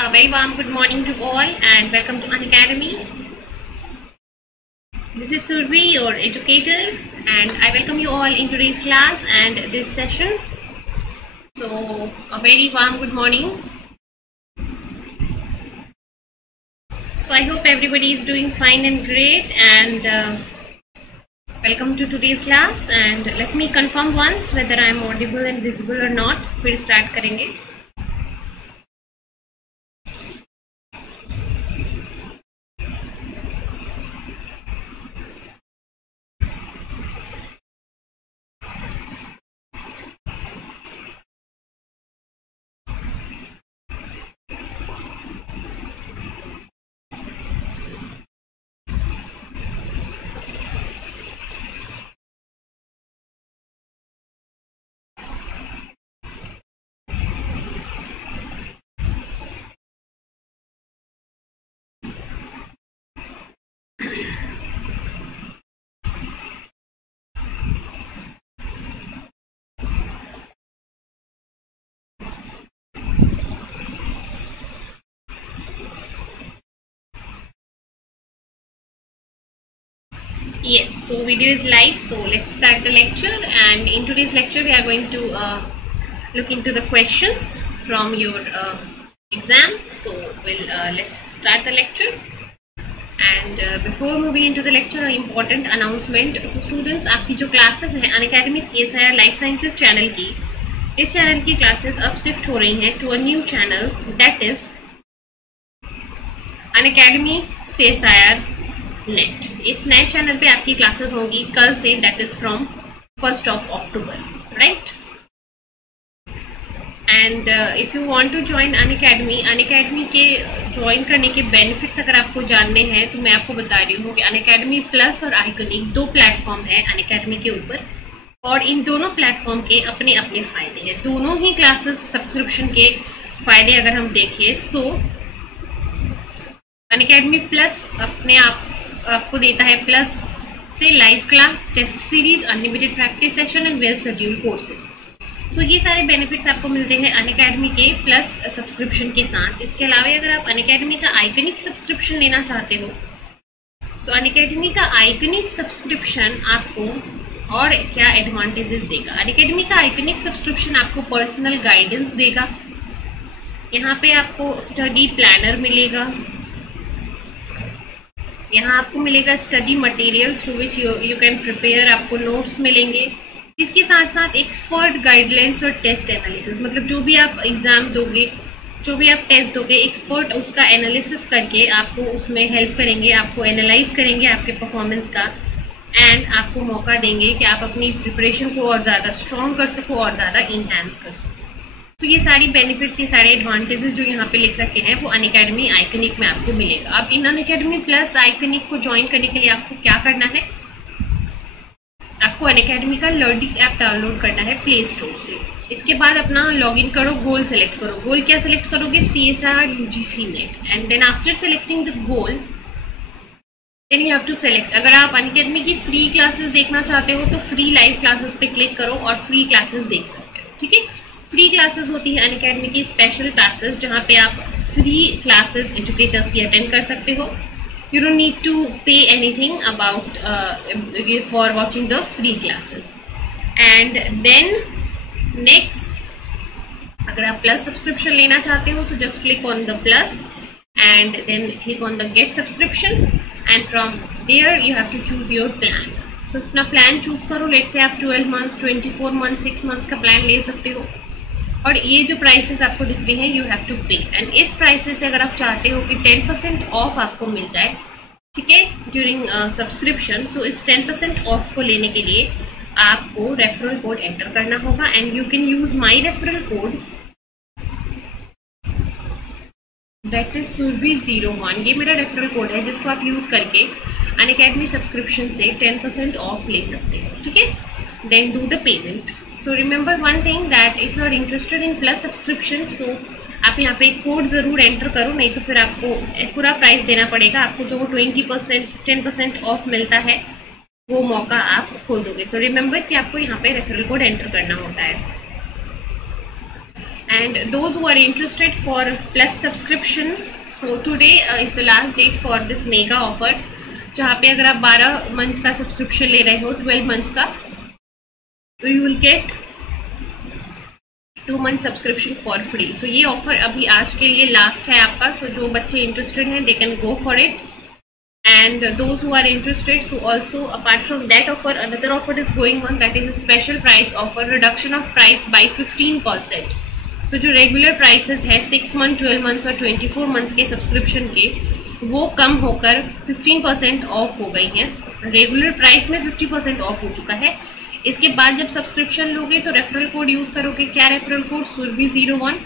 A very warm good morning to all and welcome to Unacademy. This is Survi, your educator, and I welcome you all in today's class and this session. So, a very warm good morning. So, I hope everybody is doing fine and great, and welcome to today's class. And let me confirm once whether I am audible and visible or not. फिर start करेंगे. Yes, so video is live, so let's start the lecture. And in today's lecture we are going to look into the questions from your exam. So let's start the lecture. And before moving into the lecture, an important announcement. So students, आपकी जो classes हैं Unacademy CSIR Life Sciences channel की, इस channel की classes अब shift हो रही हैं to a new channel, that is Unacademy CSIR net. इस नए चैनल पे आपकी क्लासेस होंगी कल से, that is from 1 October, right. And if you want to join Unacademy के ज्वाइन करने के बेनिफिट्स अगर आपको जानने हैं तो मैं आपको बता रही हूँ कि अनअकैडमी प्लस और आइकॉनिक दो प्लेटफॉर्म है अनअकैडमी के ऊपर, और इन दोनों प्लेटफॉर्म के अपने अपने फायदे हैं. दोनों ही क्लासेस सब्सक्रिप्शन के फायदे अगर हम देखें, सो अनअकैडमी प्लस अपने आपको देता है प्लस से live class, test series, unlimited practice session and well schedule courses. So ये सारे बेनिफिट्स आपको मिलते हैं अनअकैडमी के प्लस सब्सक्रिप्शन के साथ. इसके अलावा अगर आप अनअकैडमी का आइकनिक सब्सक्रिप्शन लेना चाहते हो, सो अनअकैडमी का आइकनिक सब्सक्रिप्शन आपको और क्या एडवांटेजेस देगा. अनअकैडमी का आइकनिक सब्सक्रिप्शन आपको पर्सनल गाइडेंस देगा. यहाँ पे आपको स्टडी प्लानर मिलेगा, यहाँ आपको मिलेगा study material through which you can prepare, आपको नोट्स मिलेंगे. इसके साथ साथ एक्सपर्ट गाइडलाइंस और टेस्ट एनालिसिस, मतलब जो भी आप एग्जाम दोगे, जो भी आप टेस्ट दोगे, एक्सपर्ट उसका एनालिसिस करके आपको उसमें हेल्प करेंगे, आपको एनालाइज करेंगे आपके परफॉर्मेंस का, एंड आपको मौका देंगे कि आप अपनी प्रिपरेशन को और ज़्यादा स्ट्रॉन्ग कर सको और ज़्यादा इनहेंस कर सको. तो ये सारी बेनिफिट्स, ये सारे एडवांटेजेस जो यहाँ पे लिख रखे हैं वो अनअकैडमी आइकनिक में आपको मिलेगा. अब इन अनअकैडमी प्लस आइकनिक को ज्वाइन करने के लिए आपको क्या करना है, आपको अनअकैडमी का लर्निंग ऐप डाउनलोड करना है प्ले स्टोर से. इसके बाद अपना लॉगिन करो, गोल सेलेक्ट करो. गोल क्या सेलेक्ट करोगे, CSIR UGC net. And then after selecting the goal, then you have to select. अगर आप अनअकैडमी की फ्री क्लासेस देखना चाहते हो तो फ्री लाइव क्लासेस पे क्लिक करो और फ्री क्लासेस देख सकते हो. ठीक है, फ्री क्लासेस होती है अनअकैडमी की स्पेशल क्लासेस, जहाँ पे आप फ्री क्लासेस एजुकेटर्स की अटेंड कर सकते हो. You don't need to pay anything about for watching the free classes. And then next, अगर आप प्लस सब्सक्रिप्शन लेना चाहते हो, so just click on the plus and then click on the get subscription, and from there you have to choose your plan. So अपना plan choose करो. Let's say आप 12 months, 24 months, 6 months का plan ले सकते हो. और ये जो प्राइसेस आपको दिख रही हैं, यू हैव टू पे. एंड इस प्राइसेस से अगर आप चाहते हो कि 10% ऑफ आपको मिल जाए, ठीक है, ड्यूरिंग सब्सक्रिप्शन, सो इस 10% ऑफ को लेने के लिए आपको रेफरल कोड एंटर करना होगा. And you can use my referral code, that is Survi01. ये मेरा रेफरल कोड है जिसको आप यूज करके अनअकैडमी सब्सक्रिप्शन से 10% ऑफ ले सकते हो. ठीक है, then do the payment. So remember one thing that if you are interested in plus subscription, so आप यहाँ पे कोड जरूर एंटर करो, नहीं तो फिर आपको पूरा प्राइस देना पड़ेगा. आपको जो 20% 10% ऑफ मिलता है वो मौका आप खो दोगे. सो रिमेंबर कि आपको यहाँ पे रेफरल कोड एंटर करना होता है. and those who are interested for plus subscription, so today is the last date for this mega offer, जहाँ पे अगर आप 12 मंथ का सब्सक्रिप्शन ले रहे हो 12 मंथ्स का, so you will get 2 month subscription for free. So ये ऑफर अभी आज के लिए लास्ट है आपका. सो जो बच्चे इंटरेस्टेड हैं they can go for it, and those who are interested, so also apart from that offer, another offer is going on, that is a special price offer, reduction of price by 15%. so जो regular prices है 6 month 12 months और 24 months के subscription के, वो कम होकर 15% of हो गई हैं. रेगुलर प्राइस में 50% ऑफ हो चुका है. इसके बाद जब सब्सक्रिप्शन लोगे तो रेफरल कोड यूज करोगे. क्या रेफरल कोड? सुरभि01.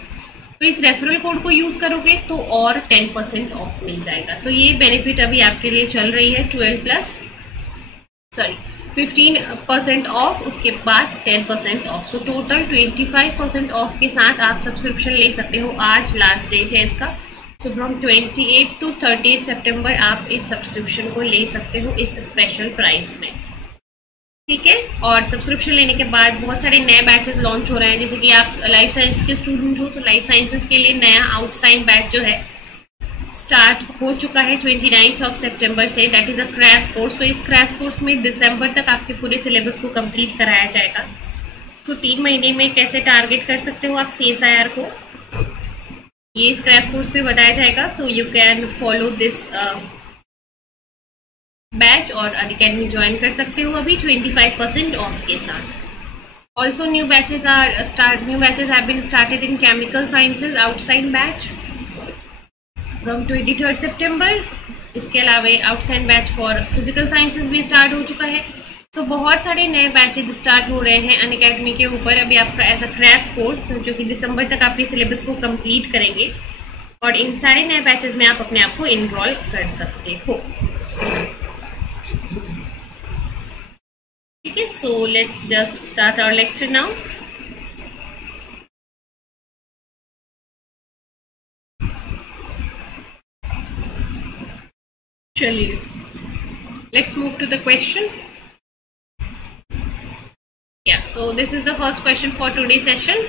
तो इस रेफरल कोड को यूज करोगे तो और 10% ऑफ मिल जाएगा. सो ये बेनिफिट अभी आपके लिए चल रही है 15% ऑफ, उसके बाद 10% ऑफ. सो टोटल 25% ऑफ के साथ आप सब्सक्रिप्शन ले सकते हो. आज लास्ट डेट है इसका. सो फ्रॉम 28 to 30 सितंबर आप इस सब्सक्रिप्शन को ले सकते हो इस स्पेशल प्राइस में. ठीक है. और सब्सक्रिप्शन लेने के बाद बहुत सारे नए बैचेस लॉन्च हो रहे हैं. जैसे कि आप लाइफ साइंस के स्टूडेंट हो, तो लाइफ साइंसेस के लिए नया आउटसाइन बैच जो है स्टार्ट हो चुका है 29 सितंबर से. That is a crash course. तो इस क्रैश कोर्स में दिसंबर तक आपके पूरे सिलेबस को कंप्लीट कराया जाएगा. सो 3 महीने में कैसे टारगेट कर सकते हो आप CSIR को, ये इस क्रैश कोर्स पे बताया जाएगा. So you can follow this batch और अनअकैडमी ज्वाइन कर सकते हो अभी 25% ऑफ के साथ. Also new batches have been started in chemical sciences outside batch from 23 September. इसके अलावा outside batch for physical sciences भी स्टार्ट हो चुका है. तो बहुत सारे नए बैचेज स्टार्ट हो रहे हैं अनअकैडमी के ऊपर अभी आपका एज अ क्रैश कोर्स, जो कि दिसंबर तक आपके सिलेबस को कंप्लीट करेंगे. और इन सारे नए बैचेज में आप अपने आप को इनरोल कर सकते हो. ठीक है. So let's just start our lecture now. चलिए, let's move to the question. Yeah, so this is the first question for today's session.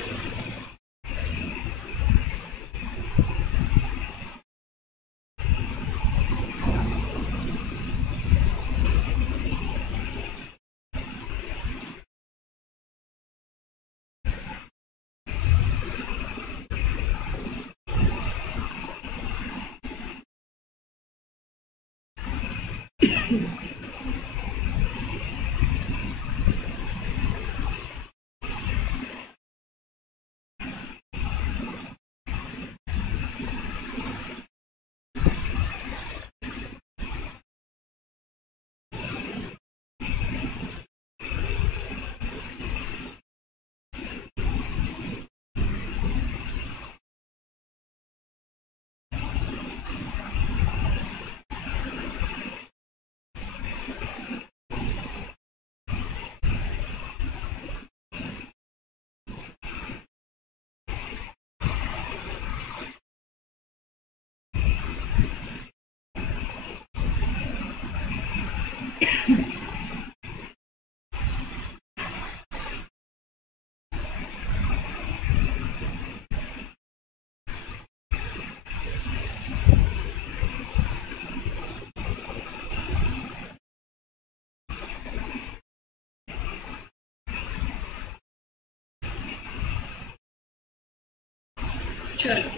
चलो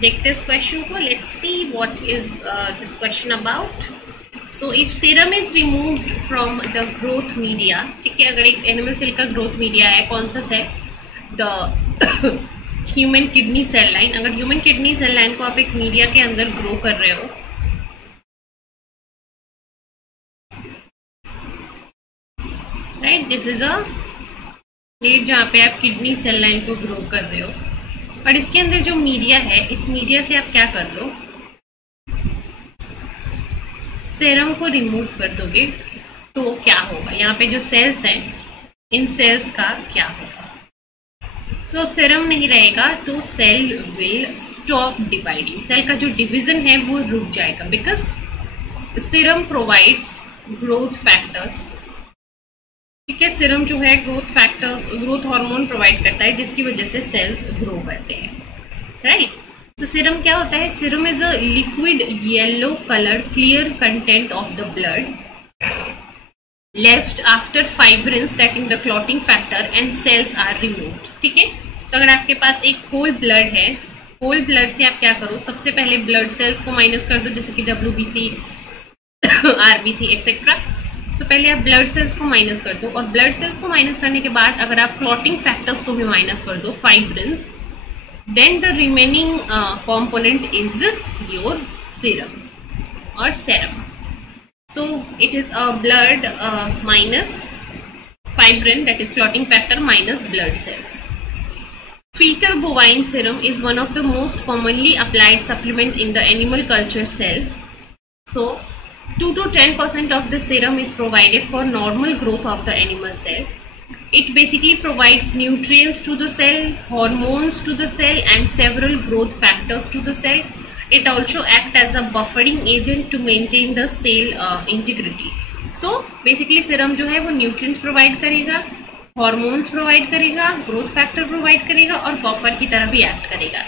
देखते हैं इस क्वेश्चन को. Let's see what is this question about. So if serum is removed from the growth media, ठीक है, अगर एक animal cell का ग्रोथ मीडिया है, कौन सा है? The human kidney cell line. अगर ह्यूमन किडनी सेल लाइन को आप एक मीडिया के अंदर ग्रो कर रहे हो, right, this is a plate जहाँ पे आप किडनी सेल लाइन को ग्रो कर रहे हो, और इसके अंदर जो मीडिया है, इस मीडिया से आप क्या कर लो, सीरम को रिमूव कर दोगे. तो क्या होगा? यहाँ पे जो सेल्स हैं, इन सेल्स का क्या होगा? सो सीरम नहीं रहेगा तो cell will stop dividing. Cell का जो डिवीजन है वो रुक जाएगा, because serum provides growth factors. ठीक है। सीरम जो है growth factors, growth hormone provide करता है जिसकी वजह से सेल्स ग्रो करते हैं, राइट। तो सीरम क्या होता है? Serum is a liquid yellow colour clear content of the blood left after fibrins that in the clotting factor and cells are removed. ठीक है। तो अगर आपके पास एक होल ब्लड है, होल ब्लड से आप क्या करो, सबसे पहले ब्लड सेल्स को माइनस कर दो, जैसे कि WBC, RBC एक्सेट्रा। सो पहले आप ब्लड सेल्स को माइनस कर दो, और ब्लड सेल्स को माइनस करने के बाद अगर आप क्लॉटिंग फैक्टर्स को भी माइनस कर दो, fibrins, then the remaining component is your serum or serum. So it is a blood minus fibrin, that is clotting factor, minus blood cells. Fetal bovine serum is one of the most commonly applied supplement in the animal culture cell. So 2 to 10% of the serum is provided for normal growth of the animal cell. It basically provides nutrients to the cell, hormones to the cell, and several growth factors to the cell. It also acts as a buffering agent to maintain the cell integrity. So basically serum जो है वो nutrients provide करेगा, hormones provide करेगा, growth factor provide करेगा, और buffer की तरह भी act करेगा।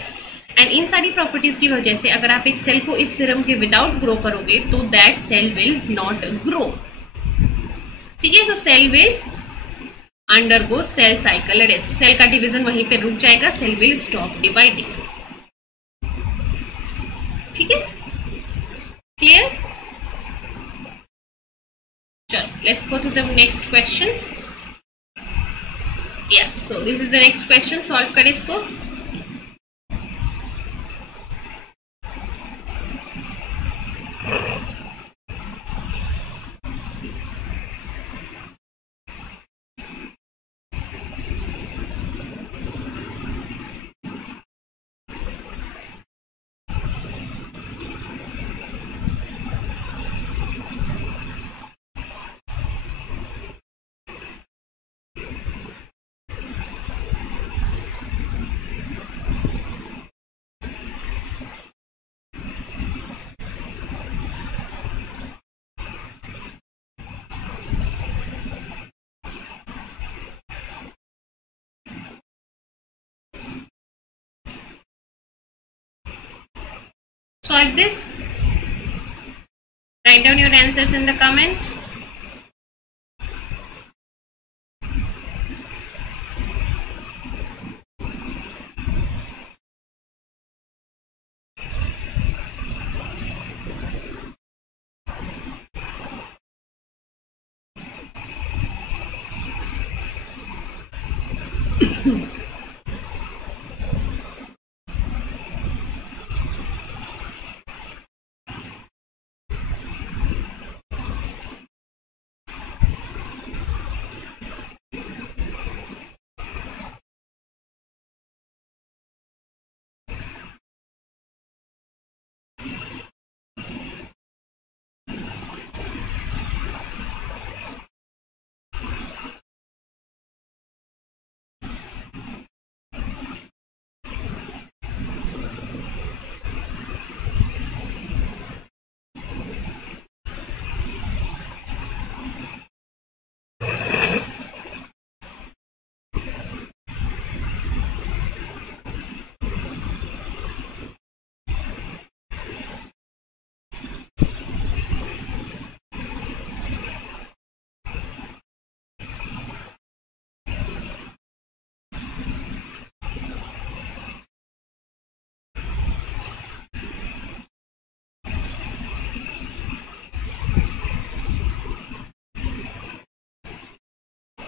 एंड इन सारी प्रॉपर्टीज की वजह से अगर आप एक सेल को इस सीरम के विदाउट ग्रो करोगे तो that cell will not grow. ठीक है। So cell will undergo cell cycle arrest, cell का डिवीजन वहीं पे रुक जाएगा, सेल विल स्टॉप डिवाइडिंग। ठीक है, क्लियर? चलो let's go to the next question. या so this is the next question, solve करें इसको। Solve this. Write down your answers in the comment.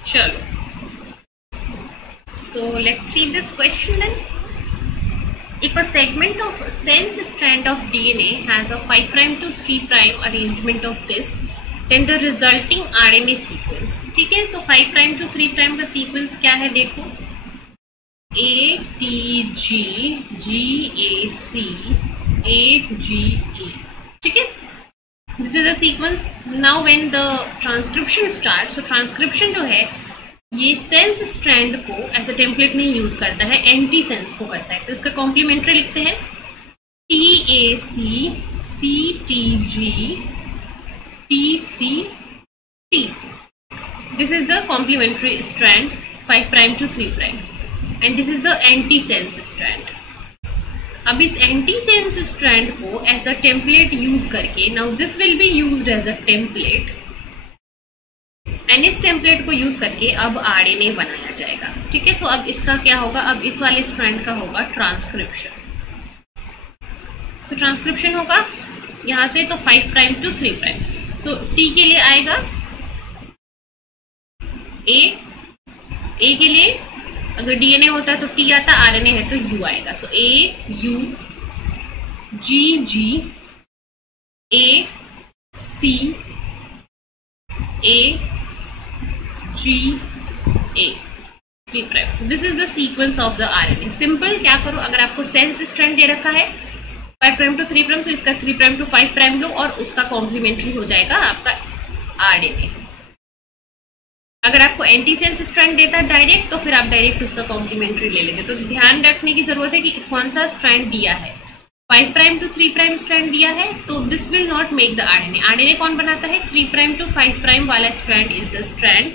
Chalo. So let's see this question then. If a segment of sense strand of DNA has a 5' to 3' arrangement of this, then the resulting RNA sequence. ठीक है, तो 5' to 3' का sequence क्या है देखो, ATG GAC AGA. ठीक है, this is the sequence. Now when the transcription starts, so transcription जो है ये सेंस स्ट्रैंड को एज अ टेम्पलेट नहीं यूज करता है, एंटी सेंस को करता है। तो इसका कॉम्प्लीमेंट्री लिखते हैं TAC CTG TCT। This is the complementary strand 5 prime to 3 prime and this is the antisense strand. अब इस antisense strand को as a template use करके, now this will be used as a template and इस template को use करके अब RNA बनाया जाएगा. ठीक है, सो अब इसका क्या होगा, अब इस वाले strand का होगा ट्रांसक्रिप्शन. सो ट्रांसक्रिप्शन होगा यहां से तो 5 prime to 3 prime. So T के लिए आएगा ए के लिए अगर डीएनए होता तो T आता, आरएनए है तो U आएगा. सो A U G G A C A G A 3 prime. So this is the sequence of the RNA. Simple क्या करो, अगर आपको सेंस स्ट्रैंड दे रखा है 5 प्राइम टू 3 प्राइम तो इसका 3 प्राइम टू 5 प्राइम लो और उसका कॉम्प्लीमेंट्री हो जाएगा आपका आरएनए. अगर आपको एंटीसेंस स्ट्रैंड देता है डायरेक्ट तो फिर आप डायरेक्ट उसका कॉम्प्लीमेंट्री ले लेते. तो ध्यान रखने की जरूरत है कि कौन सा स्ट्रैंड दिया है. 5 प्राइम टू 3 प्राइम स्ट्रैंड दिया है तो this will not make the RNA. RNA कौन बनाता है, 3 प्राइम टू 5 प्राइम वाला strand is the strand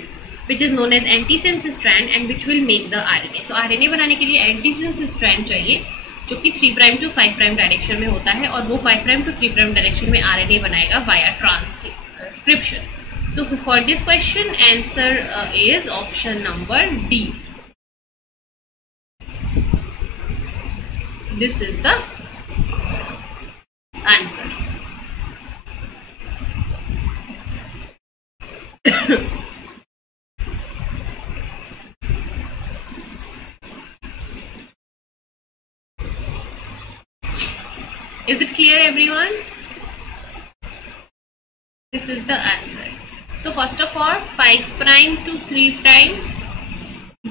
which is known as antisense strand and which will make the RNA. So RNA बनाने के लिए एंटीसेंस स्ट्रैंड चाहिए जो कि 3 प्राइम टू 5 प्राइम डायरेक्शन में होता है और वो 5 प्राइम टू 3 प्राइम डायरेक्शन में आरएनए बनाएगा via transcription. So for this question answer is option number D. This is the answer. Is it clear everyone? This is the answer. So first of all 5 prime to 3 prime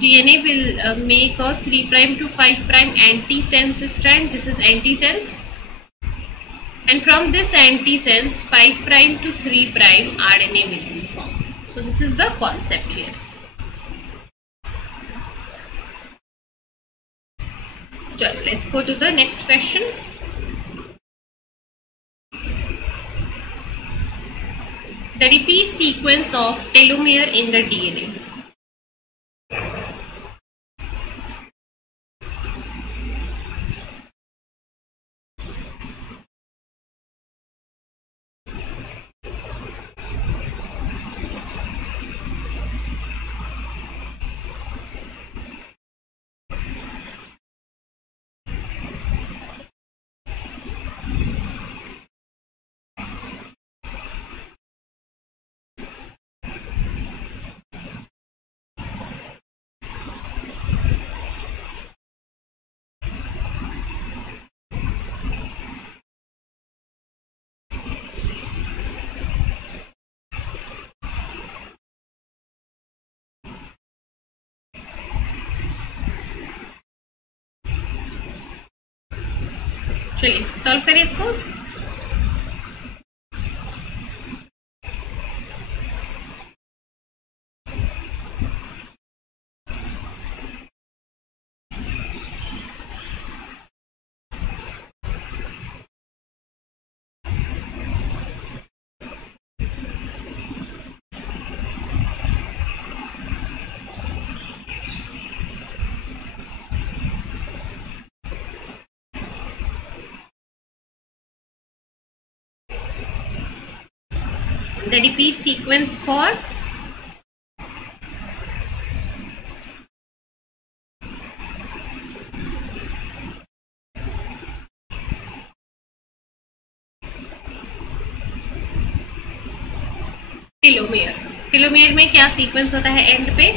DNA will make a 3 prime to 5 prime antisense strand. This is antisense and from this antisense 5 prime to 3 prime RNA will be formed. So this is the concept here. So let's go to the next question. The repeat sequence of telomere in the DNA. चलिए solve करें इसको. The repeat sequence for telomere. Telomere में क्या sequence होता है end पे,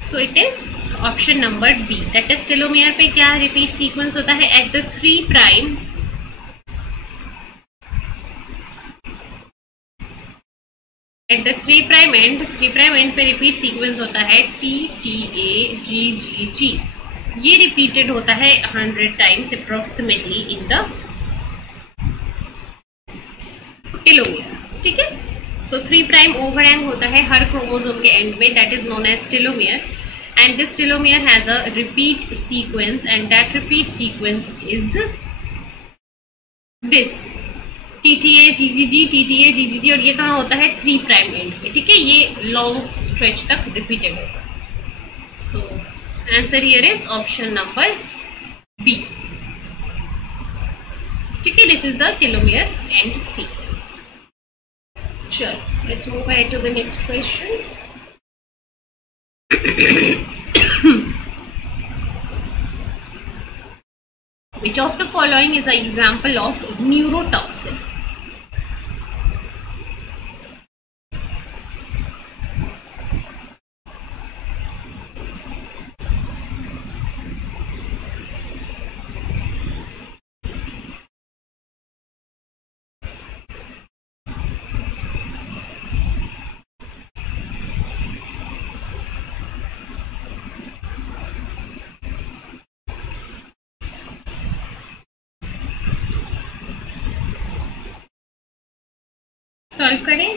so it is option number B. That is telomere पे क्या रिपीट सीक्वेंस होता है at the 3 prime at the 3 prime end. 3 prime end पे रिपीट सीक्वेंस होता है टी टी ए जी जी जी. ये रिपीटेड होता है 100 times approximately in the telomere. ठीक है, सो 3 प्राइम ओवरहैंग होता है हर क्रोमोसोम के एंड में, that is known as telomere. And this telomere has a repeat sequence and that repeat sequence is this. TTA GGG TTA GGG, और ये कहाँ होता है 3 प्राइम एंड पे, ठीक है, ये लॉन्ग स्ट्रेच तक रिपीटेड होगा। So answer here is option number B, ठीक है, this is the telomere end sequence. चलो let's move ahead to the next question. Which of the following is an example of neurotoxin? Solve करें।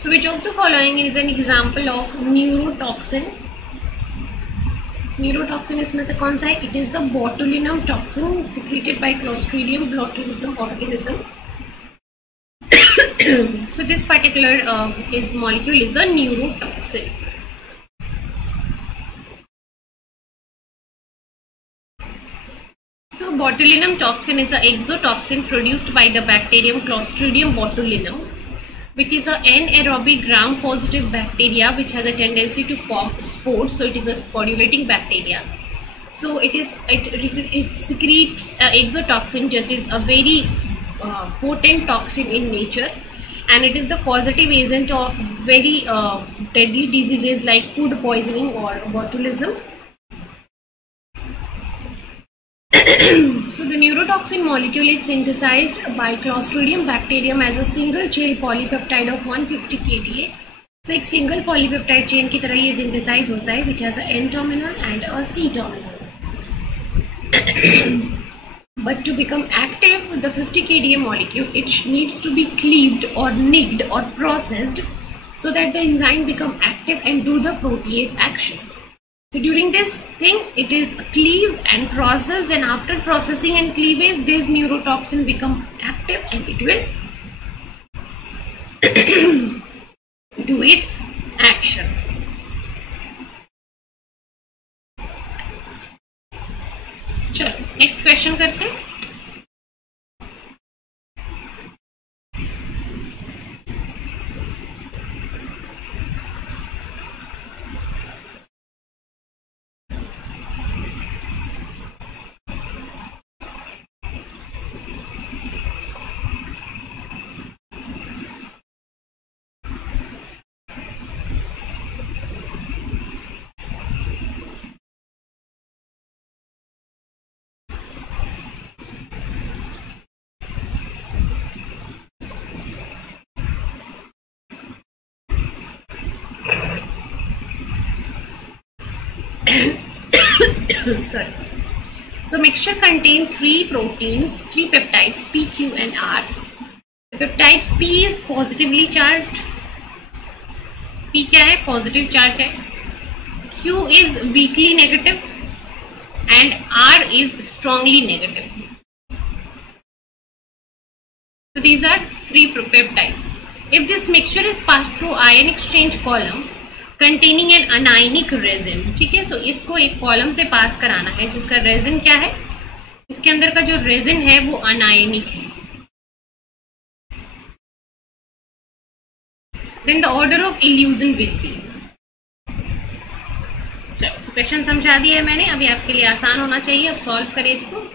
So which of the following is an example of neurotoxin? Neurotoxin इसमें से कौन सा है? It is the botulinum toxin secreted by Clostridium botulism organism. So this particular is molecule is a neurotoxin. So botulinum toxin is an exotoxin produced by the bacterium Clostridium botulinum, which is an anaerobic gram-positive bacteria which has a tendency to form spores. So it is a sporulating bacteria. So it secretes exotoxin, that is a very potent toxin in nature, and it is the causative agent of very deadly diseases like food poisoning or botulism. So the neurotoxin molecule is synthesized by Clostridium bacterium as a single chain polypeptide of 150 kDa. So एक single polypeptide chain की तरह ये synthesize होता है, which has a N-terminal and a C-terminal. But to become active, the 50 kDa molecule, it needs to be cleaved or nicked or processed so that the enzyme become active and do the protease action. So during this thing, it is cleaved and processed, and after processing and cleavage, this neurotoxin become active and it will do its action. चलो next question करते हैं। Sorry. So mixture contain 3 proteins, 3 peptides P, Q and R. The peptides P is positively charged. P क्या है? Positive charge है. Q is weakly negative and R is strongly negative. So these are 3 peptides. If this mixture is passed through ion exchange column containing an anionic resin, ठीक है, सो इसको एक column से पास कराना है जिसका रेजिन क्या है, इसके अंदर का जो रेजिन है वो अनायनिक है. Then the order of elution will be. चलो, सो क्वेश्चन समझा दिया है मैंने, अभी आपके लिए आसान होना चाहिए, अब सॉल्व करें इसको.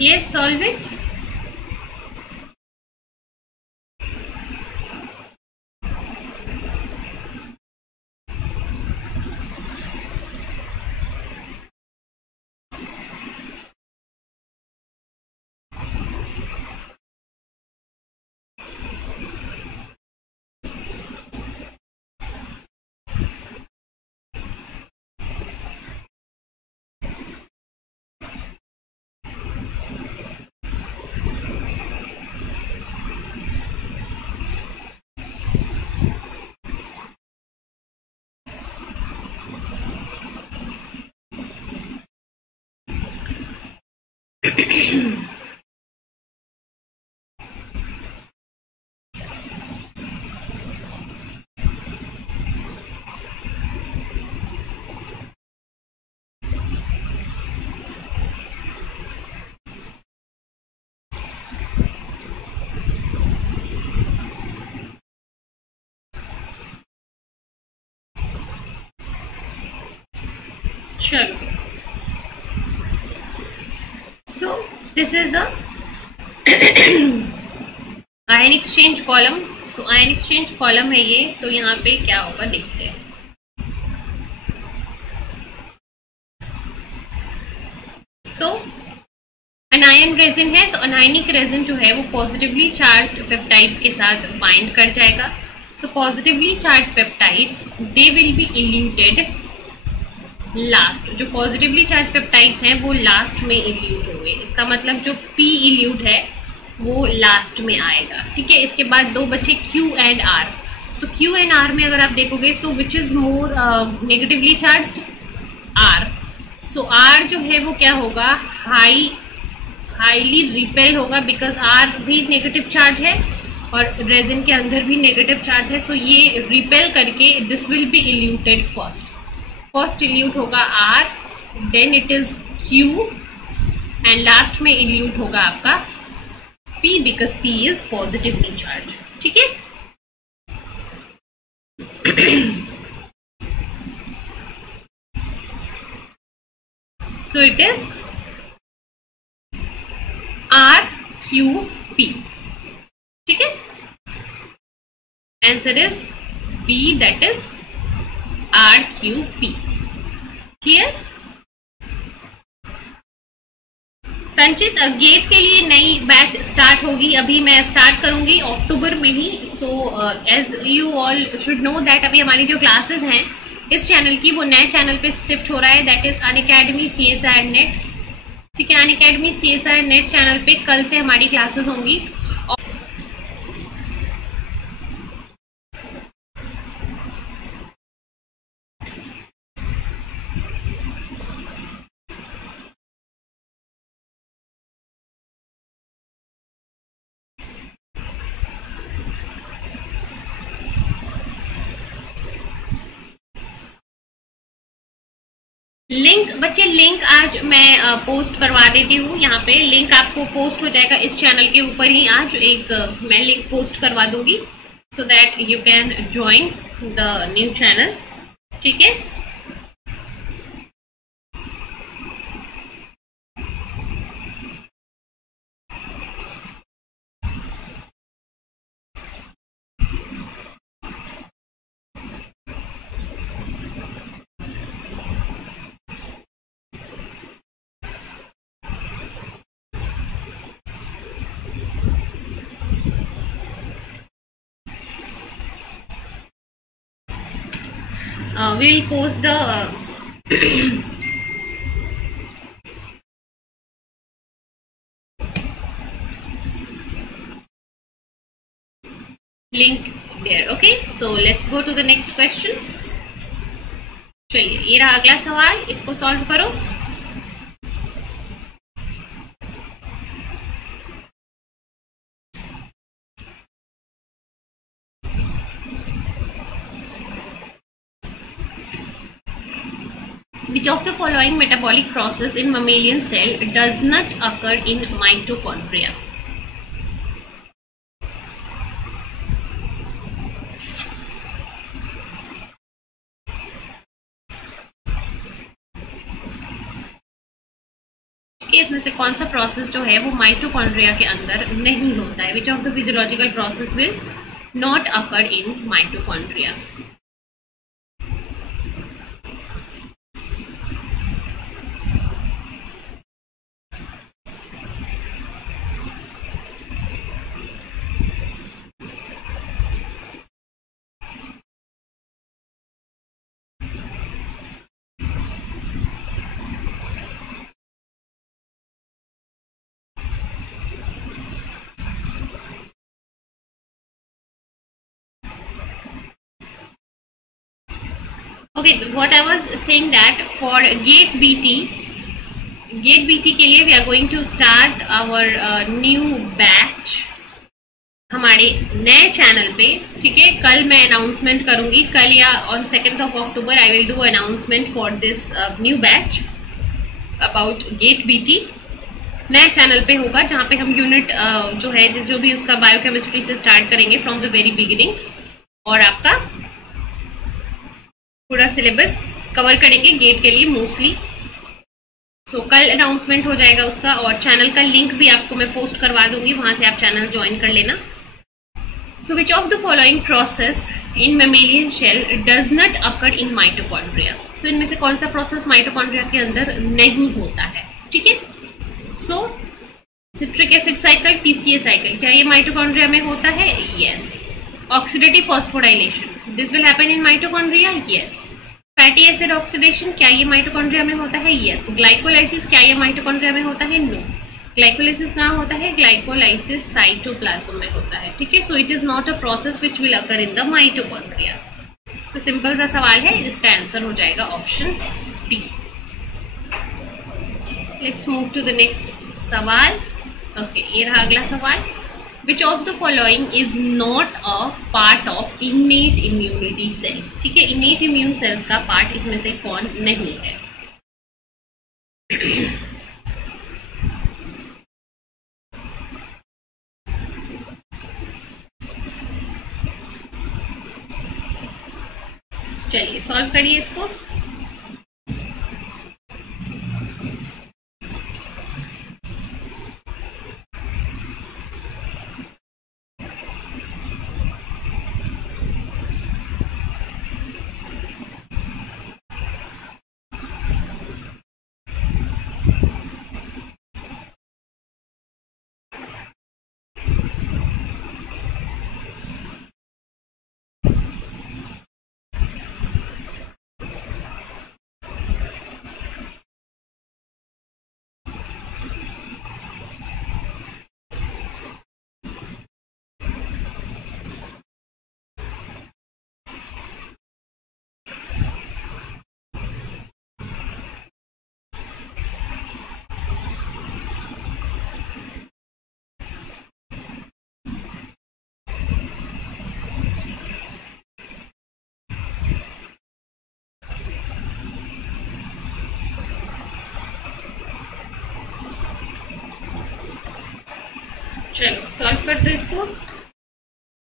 Yes, solve it. चलो, so this is a ion exchange column. So ion exchange column है ये, तो यहाँ पे क्या होगा देखते हैं. So अनायन रेजिन है, so अनायनिक रेजिन जो है वो पॉजिटिवली चार्ज्ड पेप्टाइड्स के साथ बाइंड कर जाएगा. So positively charged peptides they will be eluted last. जो पॉजिटिवली चार्ज पेप्टाइड्स हैं वो लास्ट में इल्यूट होंगे. इसका मतलब जो पी इल्यूट है वो लास्ट में आएगा. ठीक है, इसके बाद दो बचे Q and R. So Q and R में अगर आप देखोगे, so which is more negatively charged? R. So R जो है वो क्या होगा? हाईली रिपेल होगा, बिकॉज आर भी नेगेटिव चार्ज है और रेजिन के अंदर भी नेगेटिव चार्ज है. सो ये रिपेल करके this will be eluted first. First elute होगा R, then it is Q and last में इल्यूट होगा आपका P, because P is positively charge. ठीक है, so it is R Q P. ठीक है, answer is B, that is RQP. Clear? Sanchit, GATE के लिए नई बैच स्टार्ट होगी, अभी मैं स्टार्ट करूंगी अक्टूबर में ही. So as you all should know that अभी हमारी जो क्लासेस हैं इस चैनल की वो नए चैनल पे शिफ्ट हो रहा है, that is Unacademy CSR net. ठीक है, अनअकैडमी CSR नेट चैनल पे कल से हमारी क्लासेस होंगी. लिंक बच्चे, लिंक आज मैं पोस्ट करवा देती हूँ. यहाँ पे लिंक आपको पोस्ट हो जाएगा इस चैनल के ऊपर ही. आज एक मैं लिंक पोस्ट करवा दूंगी so that you can join the new channel. ठीक है, we will post the link there. Okay, so let's go to the next question. चलिए, ये रहा अगला सवाल, इसको सॉल्व करो. Which of the following metabolic process in mammalian cell does not occur in mitochondria? इसमें से कौन सा प्रोसेस जो है वो माइटोकॉन्ड्रिया के अंदर नहीं होता है? Which of the physiological process will not occur in mitochondria? Okay, what I was saying that for GATE BT के लिए we are going to start our new batch हमारे नए चैनल पे. ठीक है, कल मैं अनाउंसमेंट करूंगी, कल या on 2nd of October I will do announcement for this new batch about GATE BT. नए चैनल पे होगा जहाँ पे हम यूनिट जो है जो भी उसका बायोकेमिस्ट्री से स्टार्ट करेंगे फ्रॉम द वेरी बिगिनिंग, और आपका पूरा सिलेबस कवर करेंगे गेट के लिए मोस्टली. सो कल अनाउंसमेंट हो जाएगा उसका, और चैनल का लिंक भी आपको मैं पोस्ट करवा दूंगी, वहां से आप चैनल ज्वाइन कर लेना. So which of the following process in mammalian cell does not occur in mitochondria? So इनमें से कौन सा प्रोसेस माइटोकॉन्ड्रिया के अंदर नहीं होता है? ठीक है, so citric acid cycle, TCA cycle, क्या ये माइटोकॉन्ड्रिया में होता है? Yes. Oxidative phosphorylation, this will happen in mitochondria? Yes. Fatty acid oxidation, क्या ये माइटोकॉन्ड्रिया में होता है? यस. ग्लाइकोलाइसिस, क्या ये माइटोकॉन्ड्रिया में होता है? नो. ग्लाइकोलाइसिस कहाँ होता है? ग्लाइकोलाइसिस साइटोप्लाज्म में होता है. ठीक है, so it is not a process which will occur in the mitochondria. तो सिंपल सा सवाल है, इसका आंसर हो जाएगा option D. Let's move to the next सवाल. ओके, ये रहा अगला सवाल. Which of the following is not a part of innate immunity cell? ठीक है, innate immune cells का पार्ट इसमें से कौन नहीं है? चलिए सॉल्व करिए इसको. चलो सॉल्व कर दो इसको.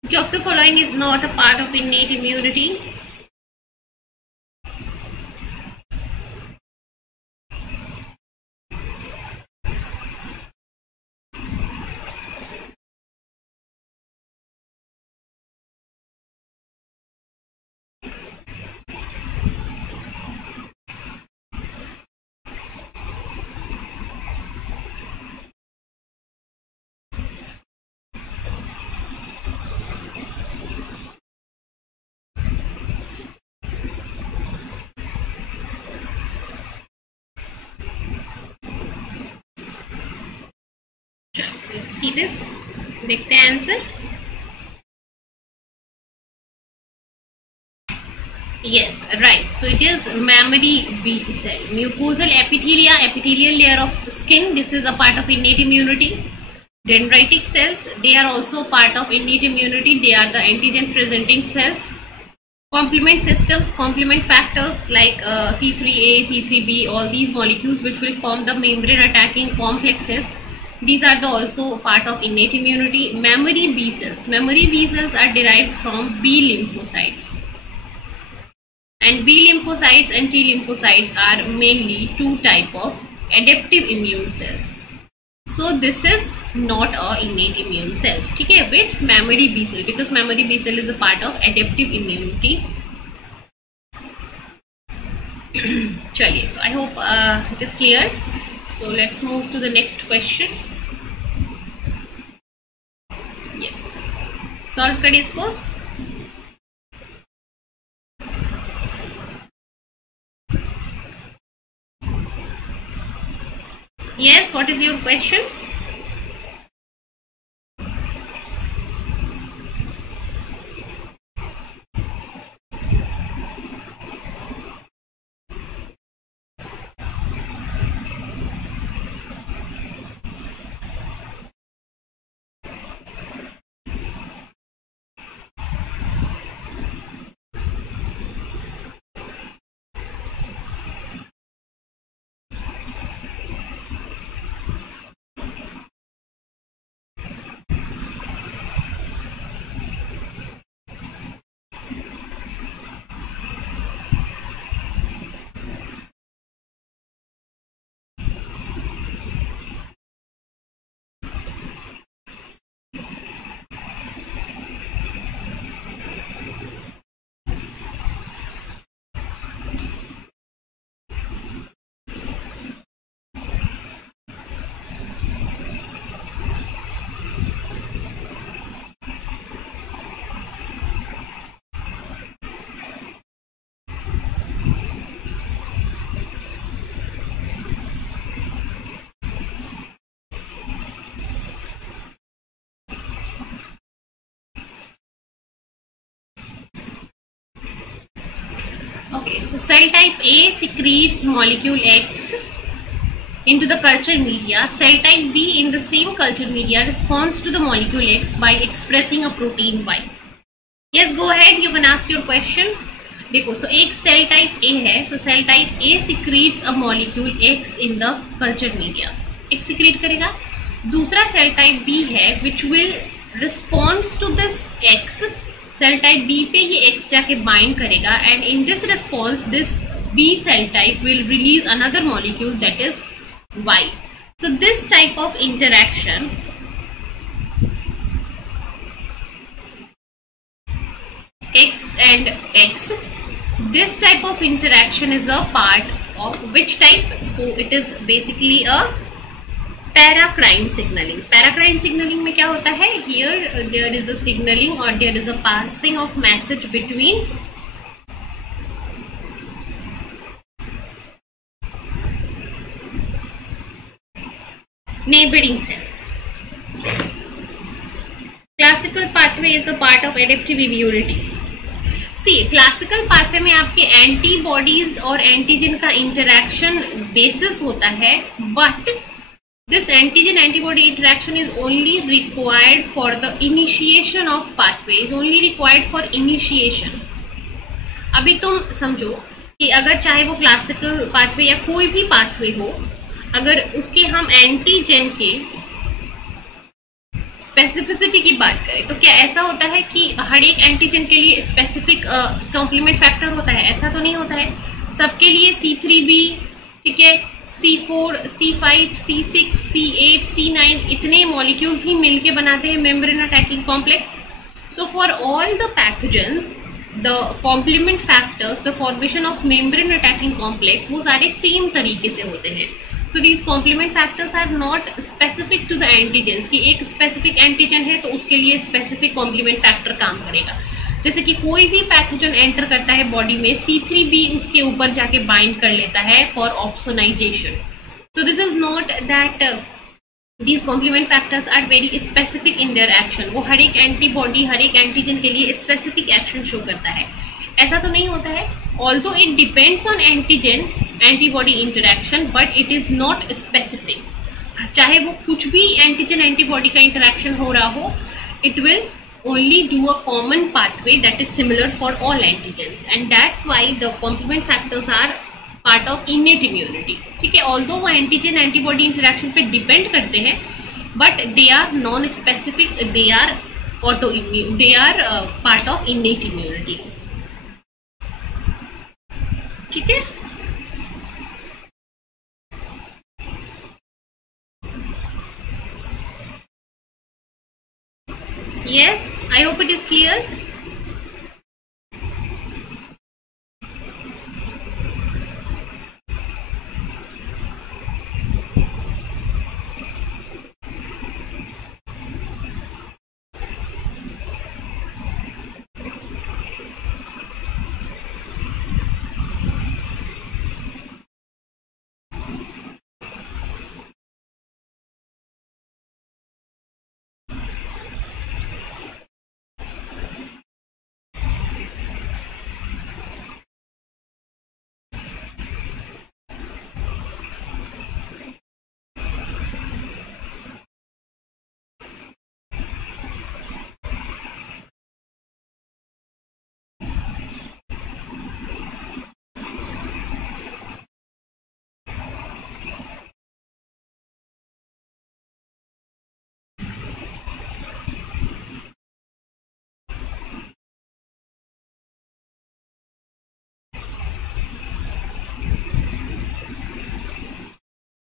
Which of the following is not a part of innate immunity? Let's see this. देखते हैं answer. Yes, right. So it is mammary B cell. Mucosal epithelia, epithelial layer of skin. This is a part of innate immunity. Dendritic cells, they are also part of innate immunity. They are the antigen presenting cells. Complement systems, complement factors like C3A, C3B, all these molecules which will form the membrane attacking complexes. These are also part of innate immunity. Mammary B cells. Mammary B cells are derived from B lymphocytes. And B lymphocytes and T lymphocytes are mainly two type of adaptive immune cells. So this is not a innate immune cell. ठीक है, with mammary B cell, because mammary B cell is a part of adaptive immunity. चलिए, so I hope it is clear. So let's move to the next question. Yes, solve करिए इसको. Yes, what is your question? Okay, so cell type A secretes molecule X into the culture media. Cell type B in the same culture media responds to the molecule X by expressing a protein Y. Yes, go ahead, you can ask your question. देखो, so एक cell type A है, so cell type A secretes a molecule X in the culture media. X secrete करेगा. दूसरा cell type B है which will responds to this X. Cell type B पे ये X जाके bind करेगा and in this response this B cell type will release another molecule that is Y. So this type of interaction X and X, this type of interaction is a part of which type? So it is basically a paracrine signalling. Paracrine signalling में क्या होता है? Here there is a signalling और there is a passing of message between neighboring cells. Classical pathway is a part of adaptive immunity. See, classical pathway में आपके antibodies और antigen का interaction basis होता है, but this antigen antibody interaction is only required for the initiation of pathway, is only required for initiation. अभी तुम समझो कि अगर चाहे वो क्लासिकल पाथवे या कोई भी पाथवे हो, अगर उसके हम एंटीजन के स्पेसिफिसिटी की बात करें तो क्या ऐसा होता है कि हर एक एंटीजन के लिए स्पेसिफिक कॉम्प्लीमेंट फैक्टर होता है? ऐसा तो नहीं होता है. सबके लिए C3b, ठीक है, C4, C5, C6, C8, C9 इतने मॉलिक्यूल्स ही मिलके बनाते हैं membrane attacking complex. So for all the pathogens the complement factors, the formation of membrane attacking complex, वो सारे सेम तरीके से होते हैं. So these complement factors are not specific to the antigens कि एक स्पेसिफिक एंटीजन है तो उसके लिए स्पेसिफिक कॉम्प्लीमेंट फैक्टर काम करेगा. जैसे कि कोई भी पैथोजन एंटर करता है बॉडी में, C3b उसके ऊपर जाके बाइंड कर लेता है for opsonization. So this is not that These complement factors are very specific in their action. वो हर एक एंटीबॉडी, हर एक एंटीजन के लिए स्पेसिफिक एक्शन शो करता है. ऐसा तो नहीं होता है. Although it depends on antigen antibody interaction, but it is not specific. चाहे वो कुछ भी एंटीजन एंटीबॉडी का इंटरेक्शन हो रहा हो, it will only do a common pathway that is similar for all antigens, and that's why the complement factors are part of innate immunity. ठीक है, ऑल्दो वो एंटीजन एंटीबॉडी इंटरेक्शन पे depend करते हैं, but they are non specific, they are auto immune, they are part of innate immunity. ठीक है, yes, I hope it is clear.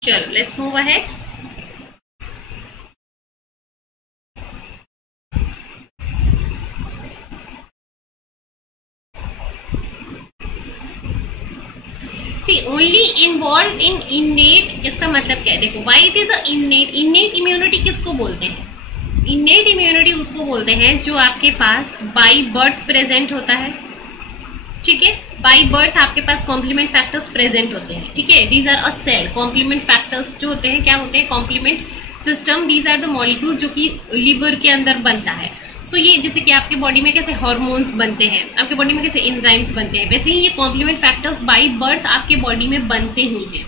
चलो, let's move ahead. C only involve in innate, इसका मतलब क्या है? देखो, why it is a innate. Innate immunity किसको बोलते हैं? इनेट इम्यूनिटी उसको बोलते हैं जो आपके पास बाय बर्थ प्रेजेंट होता है. ठीक है, बाय बर्थ आपके पास कॉम्प्लीमेंट फैक्टर्स प्रेजेंट होते हैं. ठीक है, these are a cell. Complement factors जो होते हैं क्या होते हैं? Complement system. These are the molecules जो कि लिवर के अंदर बनता है. सो ये जैसे कि आपके बॉडी में कैसे हार्मोन्स बनते हैं, आपके बॉडी में कैसे एंजाइम्स बनते हैं, वैसे ही ये कॉम्प्लीमेंट फैक्टर्स बाय बर्थ आपके बॉडी में बनते ही हैं.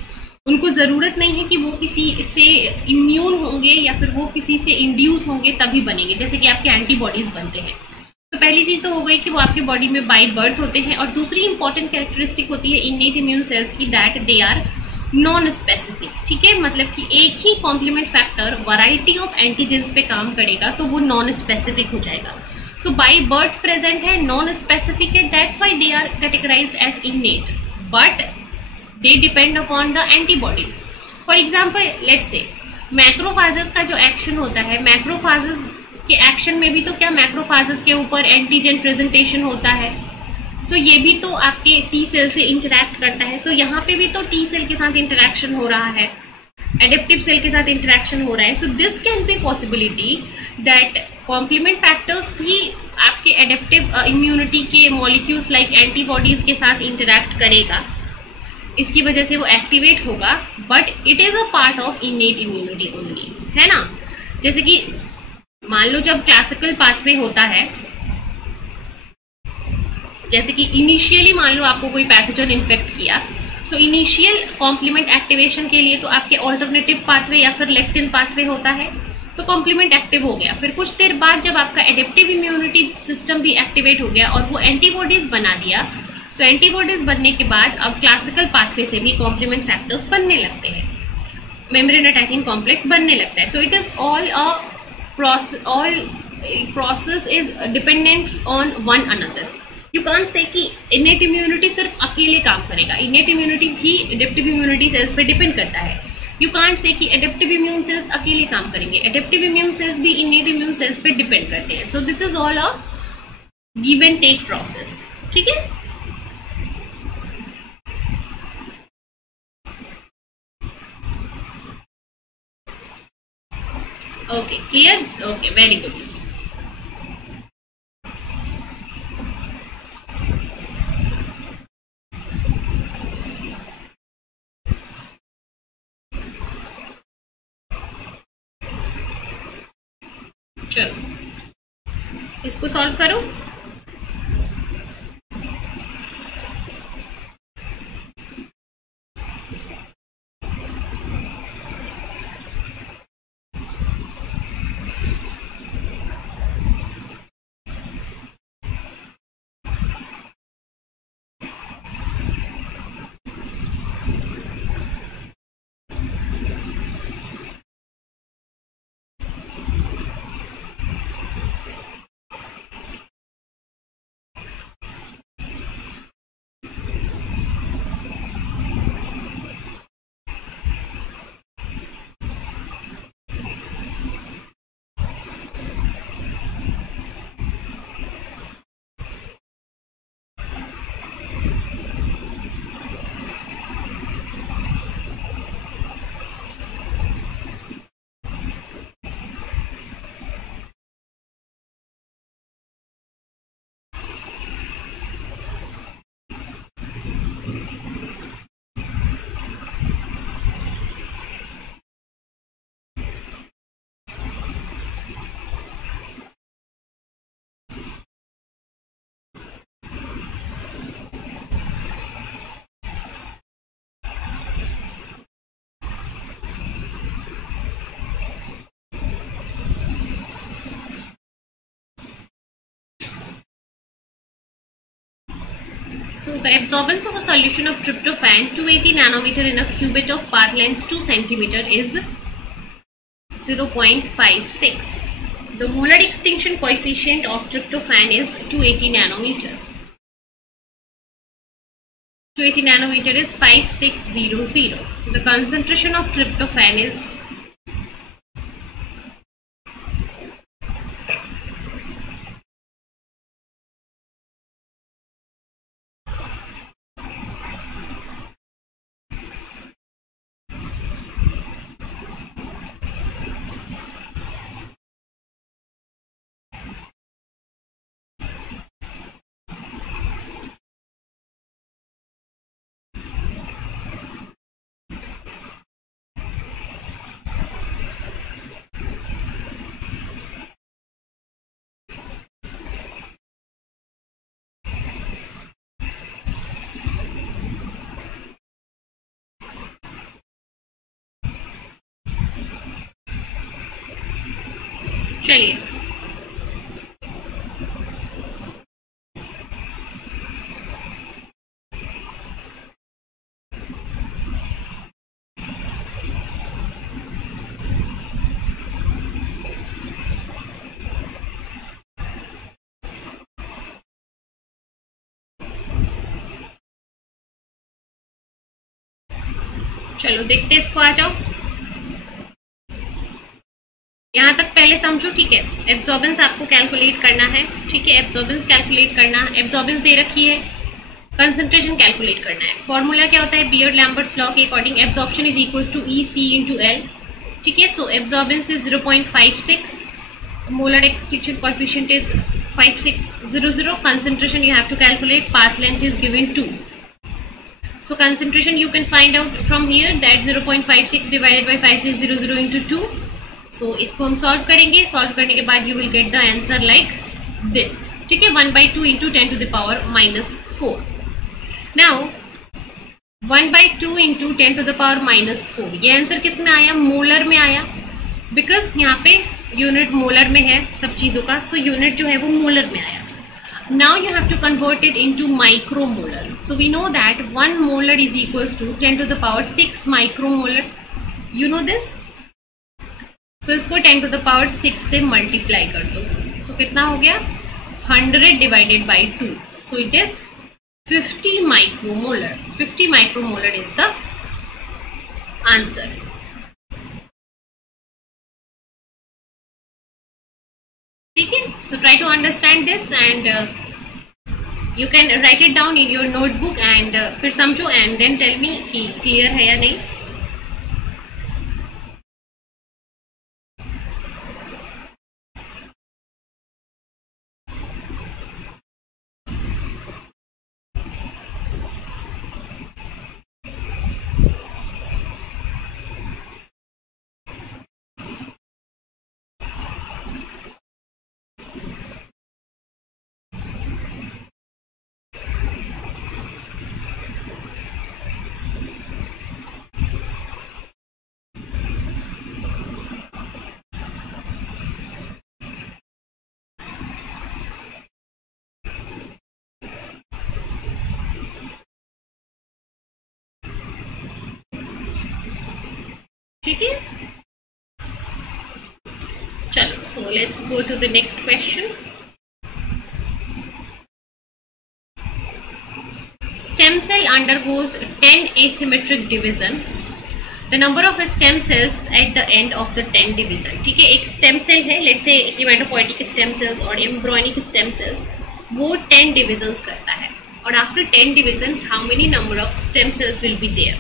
उनको जरूरत नहीं है कि वो किसी से इम्यून होंगे या फिर वो किसी से इंड्यूस होंगे तभी बनेंगे, जैसे कि आपके एंटीबॉडीज बनते हैं. तो पहली चीज तो हो गई कि वो आपके बॉडी में बाय बर्थ होते हैं. और दूसरी इंपॉर्टेंट कैरेक्टरिस्टिक होती है इनेट इम्यून सेल्स की, that they are non specific. ठीक है, मतलब कि एक ही complement factor variety of antigens पे काम करेगा तो वो नॉन स्पेसिफिक हो जाएगा. सो बाय बर्थ प्रेजेंट है, नॉन स्पेसिफिक है, that's why they are categorised as innate, but they depend upon the antibodies. For example, let's say macrophages का जो एक्शन होता है, मैक्रोफाजेस के एक्शन में भी तो क्या मैक्रोफाजेस के ऊपर एंटीजन प्रेजेंटेशन होता है. सो ये भी तो आपके टी सेल से इंटरैक्ट करता है. सो यहाँ पे भी तो टी सेल के साथ इंटरैक्शन हो रहा है, एडेप्टिव सेल के साथ इंटरैक्शन हो रहा है. So this can be possibility that complement factors भी आपके एडेप्टिव इम्यूनिटी के मॉलिक्यूल्स लाइक एंटीबॉडीज के साथ इंटरैक्ट करेगा, इसकी वजह से वो एक्टिवेट होगा, but it is a part of innate immunity only, है ना. जैसे कि मान लो जब क्लासिकल पाथवे होता है, जैसे कि इनिशियली मान लो आपको कोई पैथोजन इन्फेक्ट किया, सो इनिशियल कॉम्प्लीमेंट एक्टिवेशन के लिए तो आपके ऑल्टरनेटिव पाथवे या फिर लेक्टिन पाथवे होता है, तो कॉम्प्लीमेंट एक्टिव हो गया. फिर कुछ देर बाद जब आपका एडेप्टिव इम्यूनिटी सिस्टम भी एक्टिवेट हो गया और वो एंटीबॉडीज बना दिया, सो एंटीबॉडीज बनने के बाद अब क्लासिकल पाथवे से भी कॉम्प्लीमेंट फैक्टर्स बनने लगते हैं, मेम्ब्रेन अटैकिंग कॉम्प्लेक्स बनने लगता है. So it is all process is dependent on one another. You can't say कि innate immunity सिर्फ अकेले काम करेगा. innate immunity भी adaptive immunity cells पे डिपेंड करता है. You can't say कि adaptive immune cells अकेले काम करेंगे. adaptive immune cells भी innate immune cells पे डिपेंड करते हैं. So this is all a give and take process. ठीक है. Okay, clear? Okay, very good. चलो इसको सॉल्व करो। So the absorbance of a solution of tryptophan 280 nanometer in a cubit of path length 2 centimeter is 0.56. The molar extinction coefficient of tryptophan is 280 nanometer. 280 nanometer is 5600. The concentration of tryptophan is चलिए चलो देखते हैं इसको, आ जाओ। यहां तक पहले समझो, ठीक है। एब्जॉर्बेंस आपको कैलकुलेट करना है, ठीक है। एब्जॉर्बेंस कैलकुलेट करना, एब्जॉर्बेंस दे रखी है, कंसंट्रेशन कैलकुलेट करना है। फॉर्मूला क्या होता है? बियर्ड लैम्बर्ट्स लॉ के according absorption is equals to E C into L, ठीक है। So absorbance is 0.56, molar extinction coefficient is 5600, concentration you have to calculate, path length is given 2. So concentration you can find out from here, that 0.56 divided by 5600 into 2. So इसको हम solve करेंगे, solve करने के बाद you will get the answer like this, ठीक है। 1/2 into 10 to the power minus 4. Now 1/2 into 10 to the power minus 4, ये answer किस में आया? मोलर में आया, बिकॉज यहाँ पे यूनिट मोलर में है सब चीजों का, सो यूनिट जो है वो मोलर में आया। Now you have to convert it into micromolar. So we know that 1 molar is equals to 10 to the power 6 micromolar. You know this? So इसको 10 to the power 6 से multiply कर दो। So कितना हो गया? 100 divided by 2. So it is 50 micromolar. 50 micromolar is the answer. ठीक है। So try to understand this and you can write it down in your notebook and फिर समझो and then tell me कि clear है या नहीं। ठीक है, चलो so let's go to the next question. Stem cell undergoes 10 asymmetric division. The number of stem cells at the end of the 10 division. ठीक है, एक stem cell है, let's say hematopoietic stem cells और embryonic stem cells, वो 10 divisions करता है. और after 10 divisions, how many number of stem cells will be there?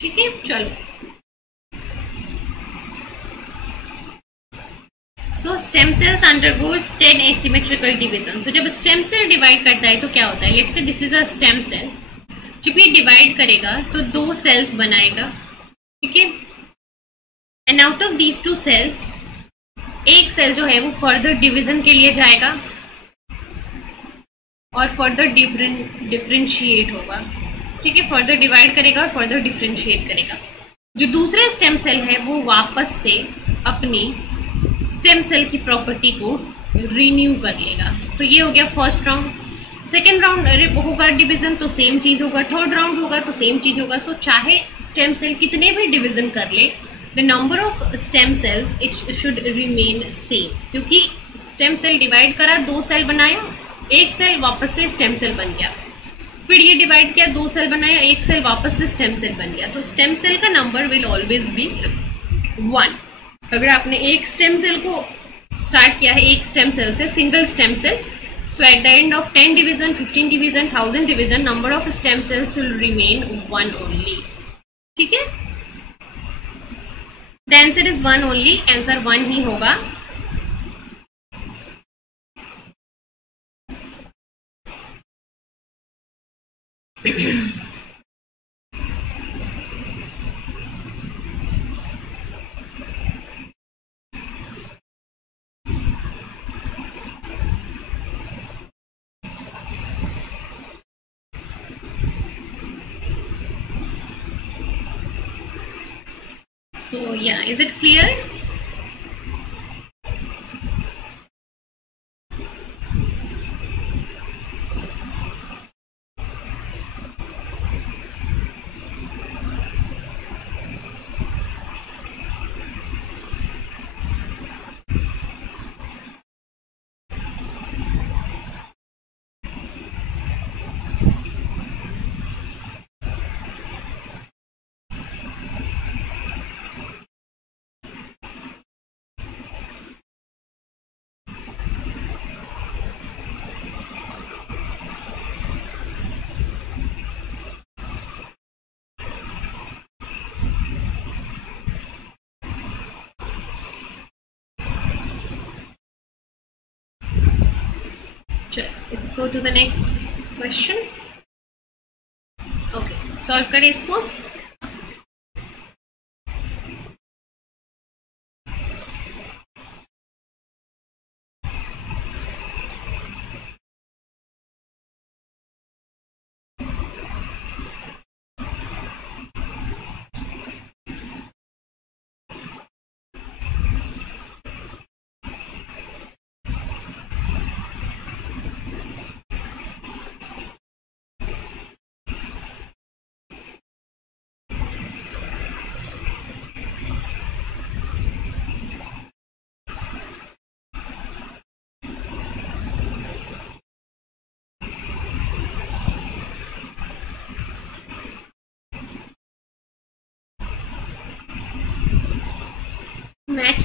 ठीक है, चलो. So stem cells undergoes 10 asymmetrical division. So जब स्टेम सेल डिवाइड करता है तो क्या होता है, let's say this is a stem cell. जब ये डिवाइड करेगा तो 2 सेल्स बनाएगा. ठीक है, and out of these 2 cells एक सेल जो है वो फर्दर डिवीजन के लिए जाएगा और फर्दर डिफरेंशिएट होगा. ठीक है, फर्दर डिवाइड करेगा और फर्दर डिफरेंशिएट करेगा. जो दूसरे स्टेम सेल है वो वापस से अपनी स्टेम सेल की प्रॉपर्टी को रिन्यू कर लेगा. तो ये हो गया फर्स्ट राउंड. सेकेंड राउंड होगा डिवीजन तो सेम चीज होगा. थर्ड राउंड होगा तो सेम चीज होगा. सो चाहे स्टेम सेल कितने भी डिवीजन कर ले, the number of stem sales it should remain same. क्योंकि स्टेम सेल डिवाइड करा, 2 सेल बनाया, एक सेल वापस से स्टेम सेल बन गया. फिर ये डिवाइड किया, 2 सेल बनाया, एक सेल वापस से स्टेम सेल बन गया. सो स्टेम सेल का नंबर विल ऑलवेज बी 1. अगर आपने एक स्टेम सेल को स्टार्ट किया है, एक स्टेम सेल से, single stem cell, so at the end of 10 division, 15 division, 1000 division, number of stem cells will remain 1 only. ठीक है, the answer is 1 only. Answer 1 ही होगा. So yeah, is it clear? Let's go to the next question. Okay, solve करें इसको.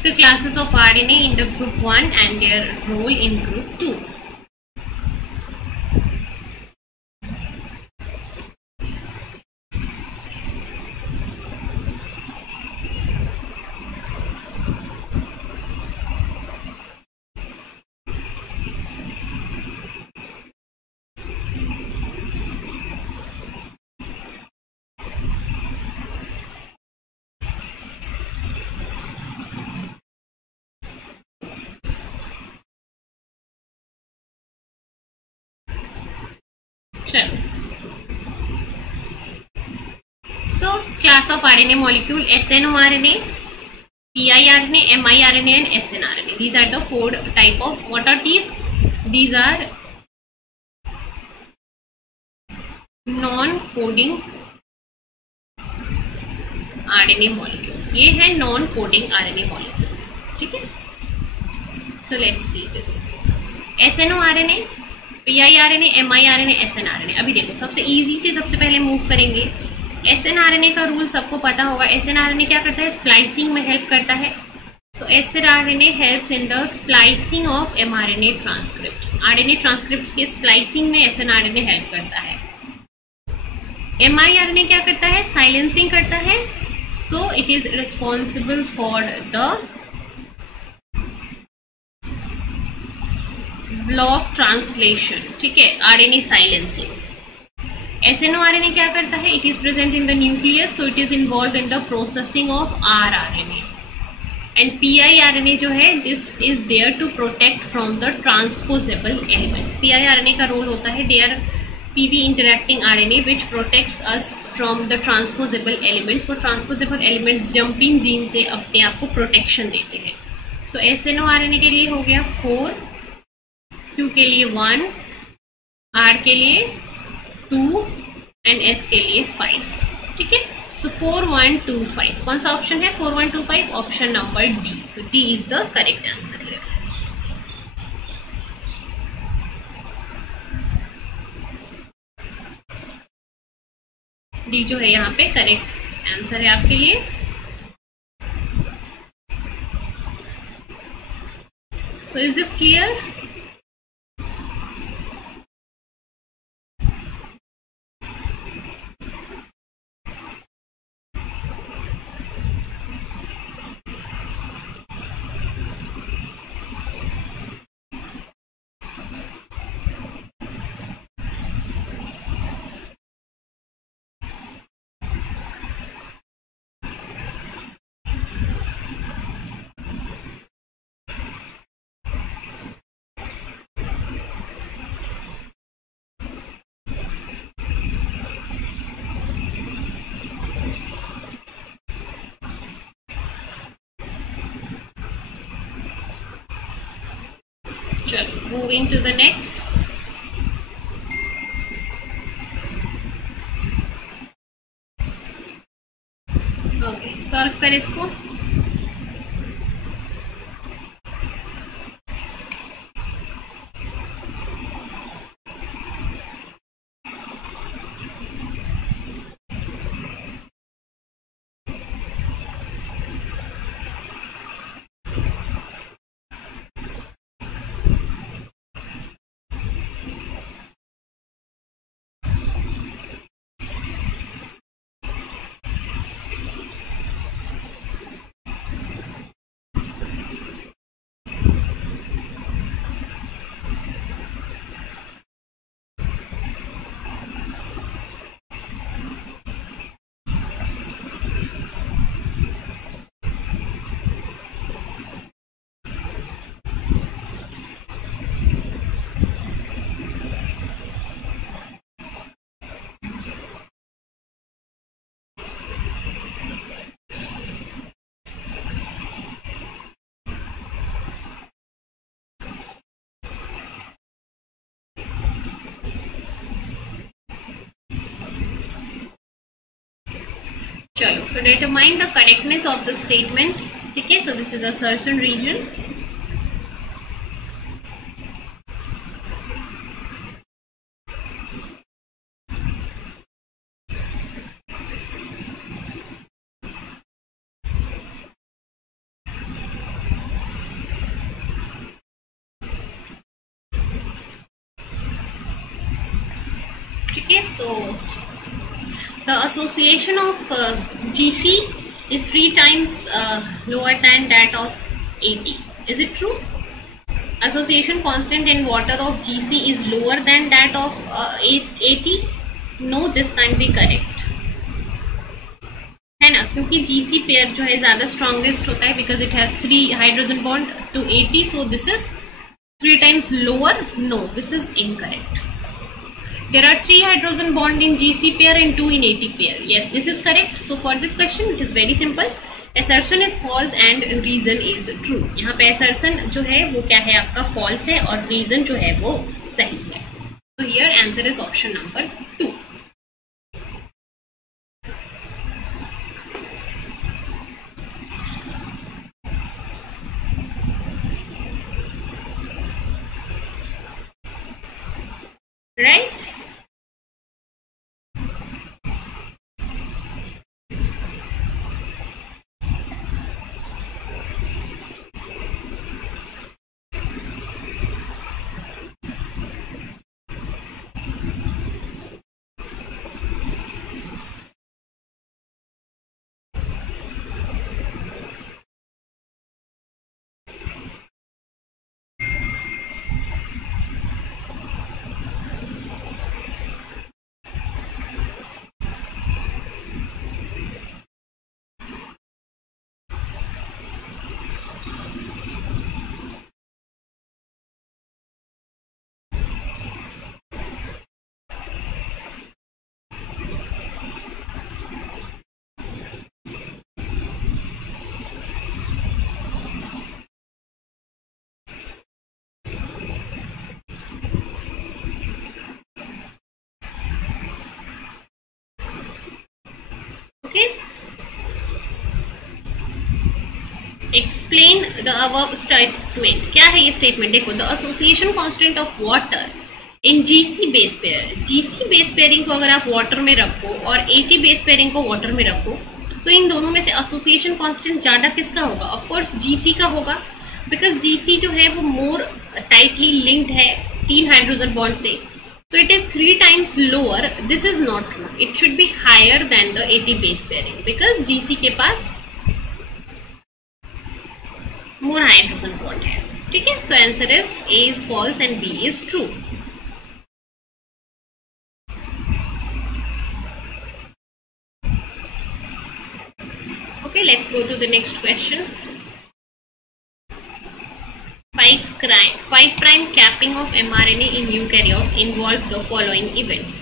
the classes of RNA in the group 1 and their role in group 2. So, class of RNA molecule: snRNA, piRNA, miRNA and snRNA. These are the 4 type of, what are these? These are non-coding RNA molecules. ये है non-coding RNA molecules. ठीक है? So let's see this. snRNA, piRNA, miRNA, snRNA. अभी देखो, सबसे easy से सबसे पहले मूव करेंगे. snRNA का रूल सबको पता होगा. snRNA क्या करता है? स्प्लाइसिंग में हेल्प करता है. So snRNA helps in the splicing of mRNA transcripts. RNA transcripts के splicing में snRNA हेल्प करता है. miRNA क्या करता है? साइलेंसिंग करता है. So it is responsible for the block translation. ठीक है, RNA silencing. snRNA क्या करता है? It is present in the nucleus, so it is involved in the processing of rRNA. And piRNA जो है, this is there to protect from the transposable elements. piRNA का role होता है, they are PV interacting RNA which protects us from the transposable elements. वो transposable elements jumping gene से अपने आप को protection देते हैं. So snRNA के लिए हो गया 4, Q के लिए 1, R के लिए 2 and S के लिए 5. ठीक है? So 4, 1, 2, 5. कौन सा ऑप्शन है? 4, 1, 2, 5. Option number D. So D is the correct answer here. D जो है यहाँ पे करेक्ट आंसर है आपके लिए. So is this clear? चलो, moving to the next. Okay, solve कर इसको. चलो, so determine the correctness of the statement. ठीक है, so this is a certain region. ठीक है, so the association of GC is 3 times lower than that of AT. Is it true? Association constant in water of GC is lower than that of AT? No, this can't be correct. है ना, क्योंकि GC pair जो है ज्यादा strongest होता है because it has 3 hydrogen bond to AT, so this is 3 times lower. No, this is incorrect. There are 3 hydrogen bond in GC pair and 2 in AT pair. Yes, this is correct. So for this question, it is very simple. Assertion is false and reason is true. यहाँ पे assertion जो है वो क्या है आपका false है और reason जो है वो सही है. So here answer is option number 2. Right? Okay. Explain the above statement. क्या है ये statement? देखो, the association constant of water in GC base pair. GC base pairing को अगर आप water में रखो और AT base pairing को water में रखो, so इन दोनों में से association constant ज्यादा किसका होगा? Of course GC का होगा, because GC जो है वो more tightly linked है 3 hydrogen bond से. So it is 3 times lower. This is not true. It should be higher than the AT base pairing because GC के पास more hydrogen bond है. ठीक है? So answer is A is false and B is true. Okay, let's go to the next question. 5' capping of mRNA in eukaryotes involve the following events.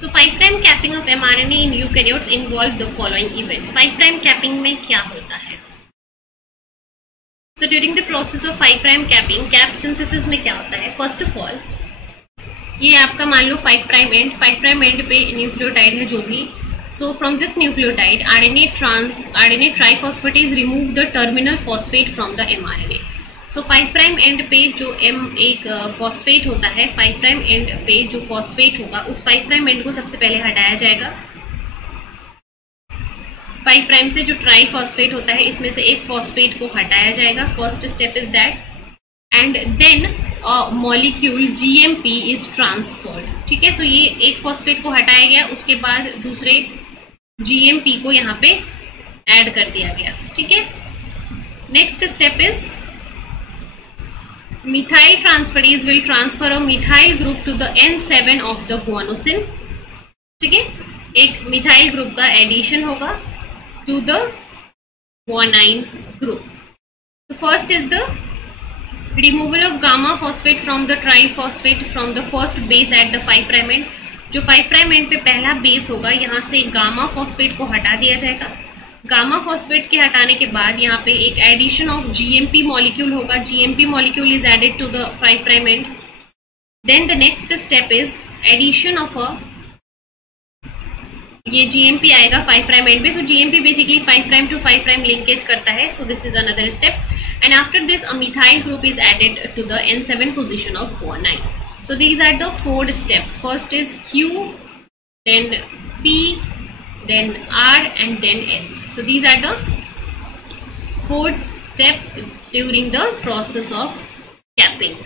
So 5 prime capping of mRNA in eukaryotes involve the following event. 5 prime capping में क्या होता है? So during the process of 5 prime capping, cap synthesis में क्या होता है? First of all ये आपका मान लो 5 प्राइम एंड पे न्यूक्लियोटाइड है जो भी। So from this nucleotide RNA triphosphatase remove the terminal phosphate from the mRNA। सो 5 प्राइम एंड पे जो एक फॉस्फेट होता है, 5 प्राइम एंड पे जो फॉस्फेट होगा उस 5 प्राइम एंड को सबसे पहले हटाया जाएगा। 5 प्राइम से जो ट्राइफॉस्फेट होता है इसमें से एक फॉस्फेट को हटाया जाएगा। First step is that, and then molecule GMP is transferred. ठीक है, सो ये एक फॉस्फेट को हटाया गया, उसके बाद दूसरे GMP को यहाँ पे ऐड कर दिया गया। ठीक है, next step is methyl transferase will transfer a methyl group to the N7 of the guanosine. ठीक है, एक मिथाइल ग्रुप का एडिशन होगा to the guanine group. So first is the removal of gamma phosphate from the triphosphate from the first base at the 5 prime end. जो 5 prime end पे पहला base होगा यहाँ से गामा फॉस्फेट को हटा दिया जाएगा। गामा फॉस्फेट के हटाने के बाद यहाँ पे एक एडिशन ऑफ GMP मॉलिक्यूल होगा। GMP molecule is added to the 5 prime end. Then the next step is addition of ये GMP आएगा 5 प्राइम एंड पे। So GMP basically 5 prime to 5 prime linkage करता है। So this is another step, and after this a methyl group is added to the N7 position of guanine. So these are the 4 steps. First is Q, then P, then R and then S. So these are the 4 steps during the process of capping.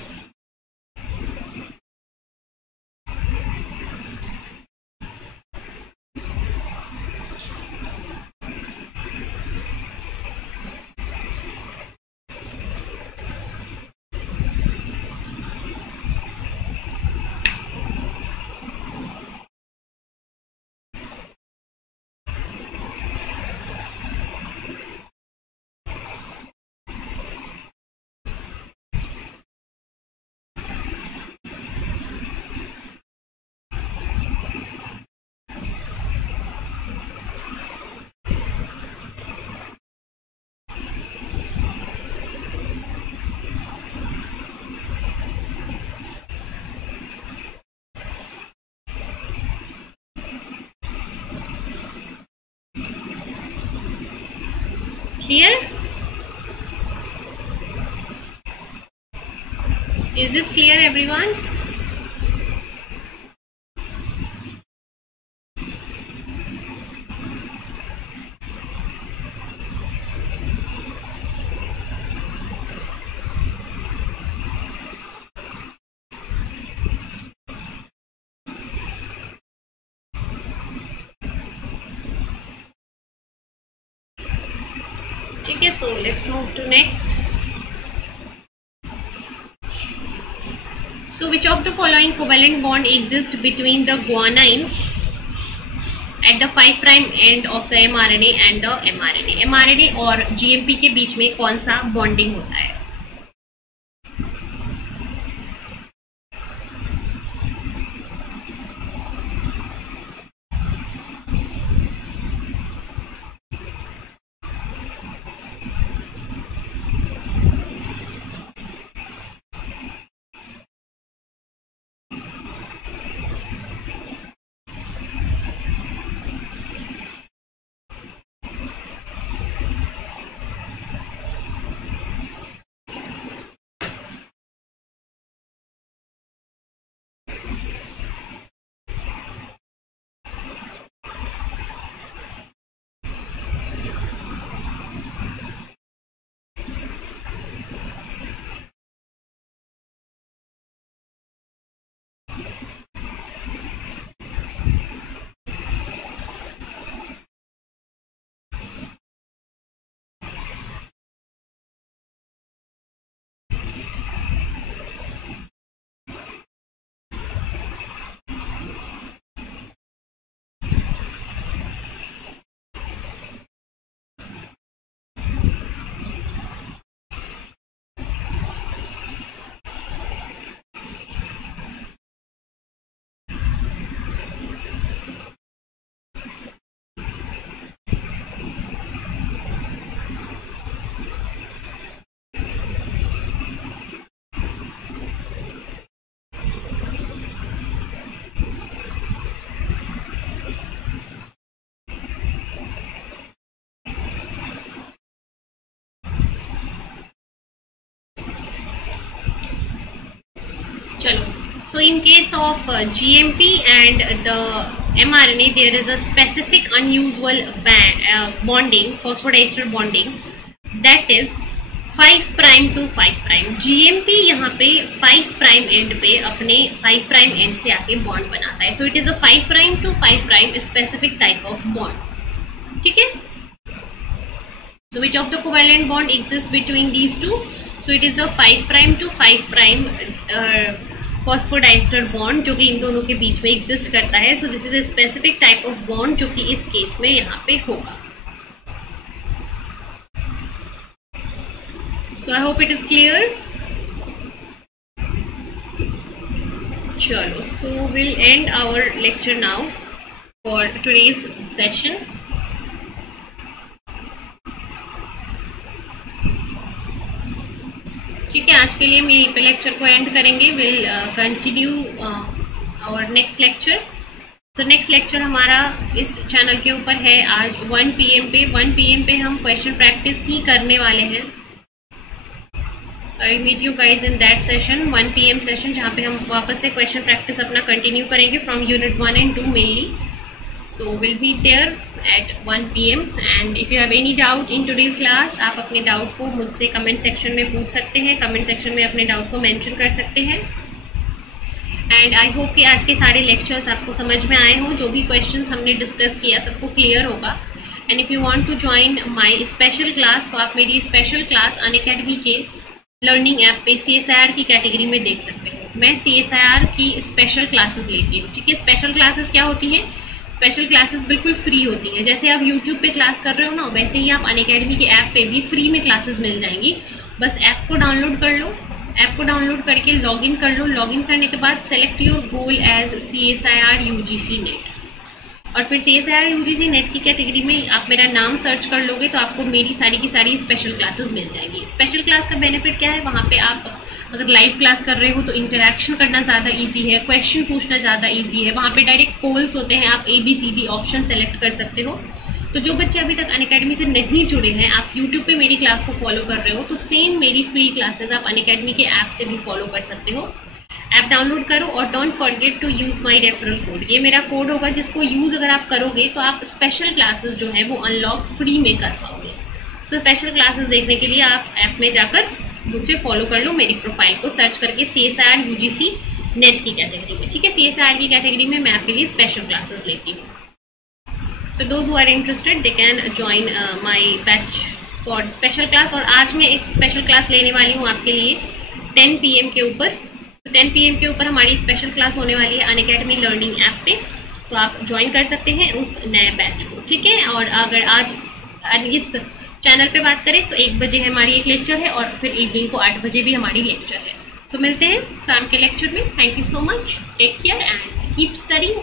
Clear? Is this clear everyone? Okay, so let's move to next. So which of the following covalent bond exists between the guanine at the 5 prime end of the mRNA and the mRNA? mRNA और GMP के बीच में कौन सा bonding होता है? So in case of GMP and the mRNA, there is a specific unusual bonding, phosphodiester bonding, that is 5' to 5'. GMP यहाँ पे 5' and पे अपने 5' एंड से आके बॉन्ड बनाता है. So it is a 5' to 5' specific type of bond. ठीक है. So which of the covalent bond exists between these two? So it is the 5' to 5' phosphodiester bond जो कि इन दोनों के बीच में एग्जिस्ट करता है. So this is a specific type of bond जो कि इस केस में यहाँ पे होगा. So I hope it is clear. चलो, so will end our lecture now for today's session. ठीक है, आज के लिए हम यहीं पे लेक्चर को एंड करेंगे. Will continue our next lecture. So next lecture हमारा इस चैनल के ऊपर है आज 1 PM पे. 1 PM पे हम क्वेश्चन प्रैक्टिस ही करने वाले हैं. So I meet you guys in that session, 1 PM session, जहाँ पे हम वापस से क्वेश्चन प्रैक्टिस अपना कंटिन्यू करेंगे फ्रॉम यूनिट 1 and 2 मेनली. So we'll meet there at 1 PM and if you have any doubt in today's class, आप अपने डाउट को मुझसे कमेंट सेक्शन में पूछ सकते हैं. कमेंट सेक्शन में अपने डाउट को मेंशन कर सकते हैं. एंड आई होप कि आज के सारे लेक्चर्स आपको समझ में आए हों. जो भी क्वेश्चंस हमने डिस्कस किया सबको क्लियर होगा. And if you want to join my special class, तो आप मेरी स्पेशल क्लास अनअकैडमी के लर्निंग ऐप पे CSIR की कैटेगरी में देख सकते हो. मैं CSIR की स्पेशल क्लासेस लेती हूँ. ठीक है, स्पेशल क्लासेस क्या होती है? स्पेशल क्लासेस बिल्कुल फ्री होती हैं. जैसे आप यूट्यूब पे क्लास कर रहे हो ना, वैसे ही आप अनअकैडमी के ऐप पे भी फ्री में क्लासेस मिल जाएंगी. बस ऐप को डाउनलोड कर लो. ऐप को डाउनलोड करके लॉगिन कर लो. लॉगिन करने के बाद select your goal as CSIR UGC NET, और फिर CSIR UGC नेट की कैटेगरी में आप मेरा नाम सर्च कर लोगे तो आपको मेरी सारी की सारी स्पेशल क्लासेस मिल जाएंगी. स्पेशल क्लास का बेनिफिट क्या है? वहाँ पे आप अगर लाइव क्लास कर रहे हो तो इंटरेक्शन करना ज़्यादा इजी है, क्वेश्चन पूछना ज़्यादा इजी है. वहाँ पे डायरेक्ट पोल्स होते हैं, आप ABCD ऑप्शन सेलेक्ट कर सकते हो. तो जो बच्चे अभी तक अनअकैडमी से नहीं जुड़े हैं, आप यूट्यूब पे मेरी क्लास को फॉलो कर रहे हो, तो सेम मेरी फ्री क्लासेस आप अनअकैडमी के ऐप से भी फॉलो कर सकते हो. ऐप डाउनलोड करो और don't forget to use my referral code. ये मेरा कोड होगा जिसको यूज अगर आप करोगे तो आप स्पेशल क्लासेस जो है वो अनलॉक फ्री में कर पाओगे. सो स्पेशल क्लासेस देखने के लिए आप ऐप में जाकर मुझे फॉलो कर लो. मेरी प्रोफाइल को सर्च करके CSIR UGC नेट की कैटेगरी में. ठीक है, CSIR की कैटेगरी में मैं आपके लिए स्पेशल क्लासेस लेती हूँ. So those who are interested they can join my batch for special class. और आज मैं एक स्पेशल क्लास लेने वाली हूँ आपके लिए 10 PM के ऊपर. 10 PM के ऊपर हमारी स्पेशल क्लास होने वाली है अनअकैडमी लर्निंग ऐप पे. तो आप ज्वाइन कर सकते हैं उस नए बैच को. ठीक है, और अगर आज इस चैनल पे बात करें तो 1 बजे हमारी एक लेक्चर है और फिर इवनिंग को 8 बजे भी हमारी लेक्चर है. सो मिलते हैं शाम के लेक्चर में. Thank you so much. Take care and keep studying.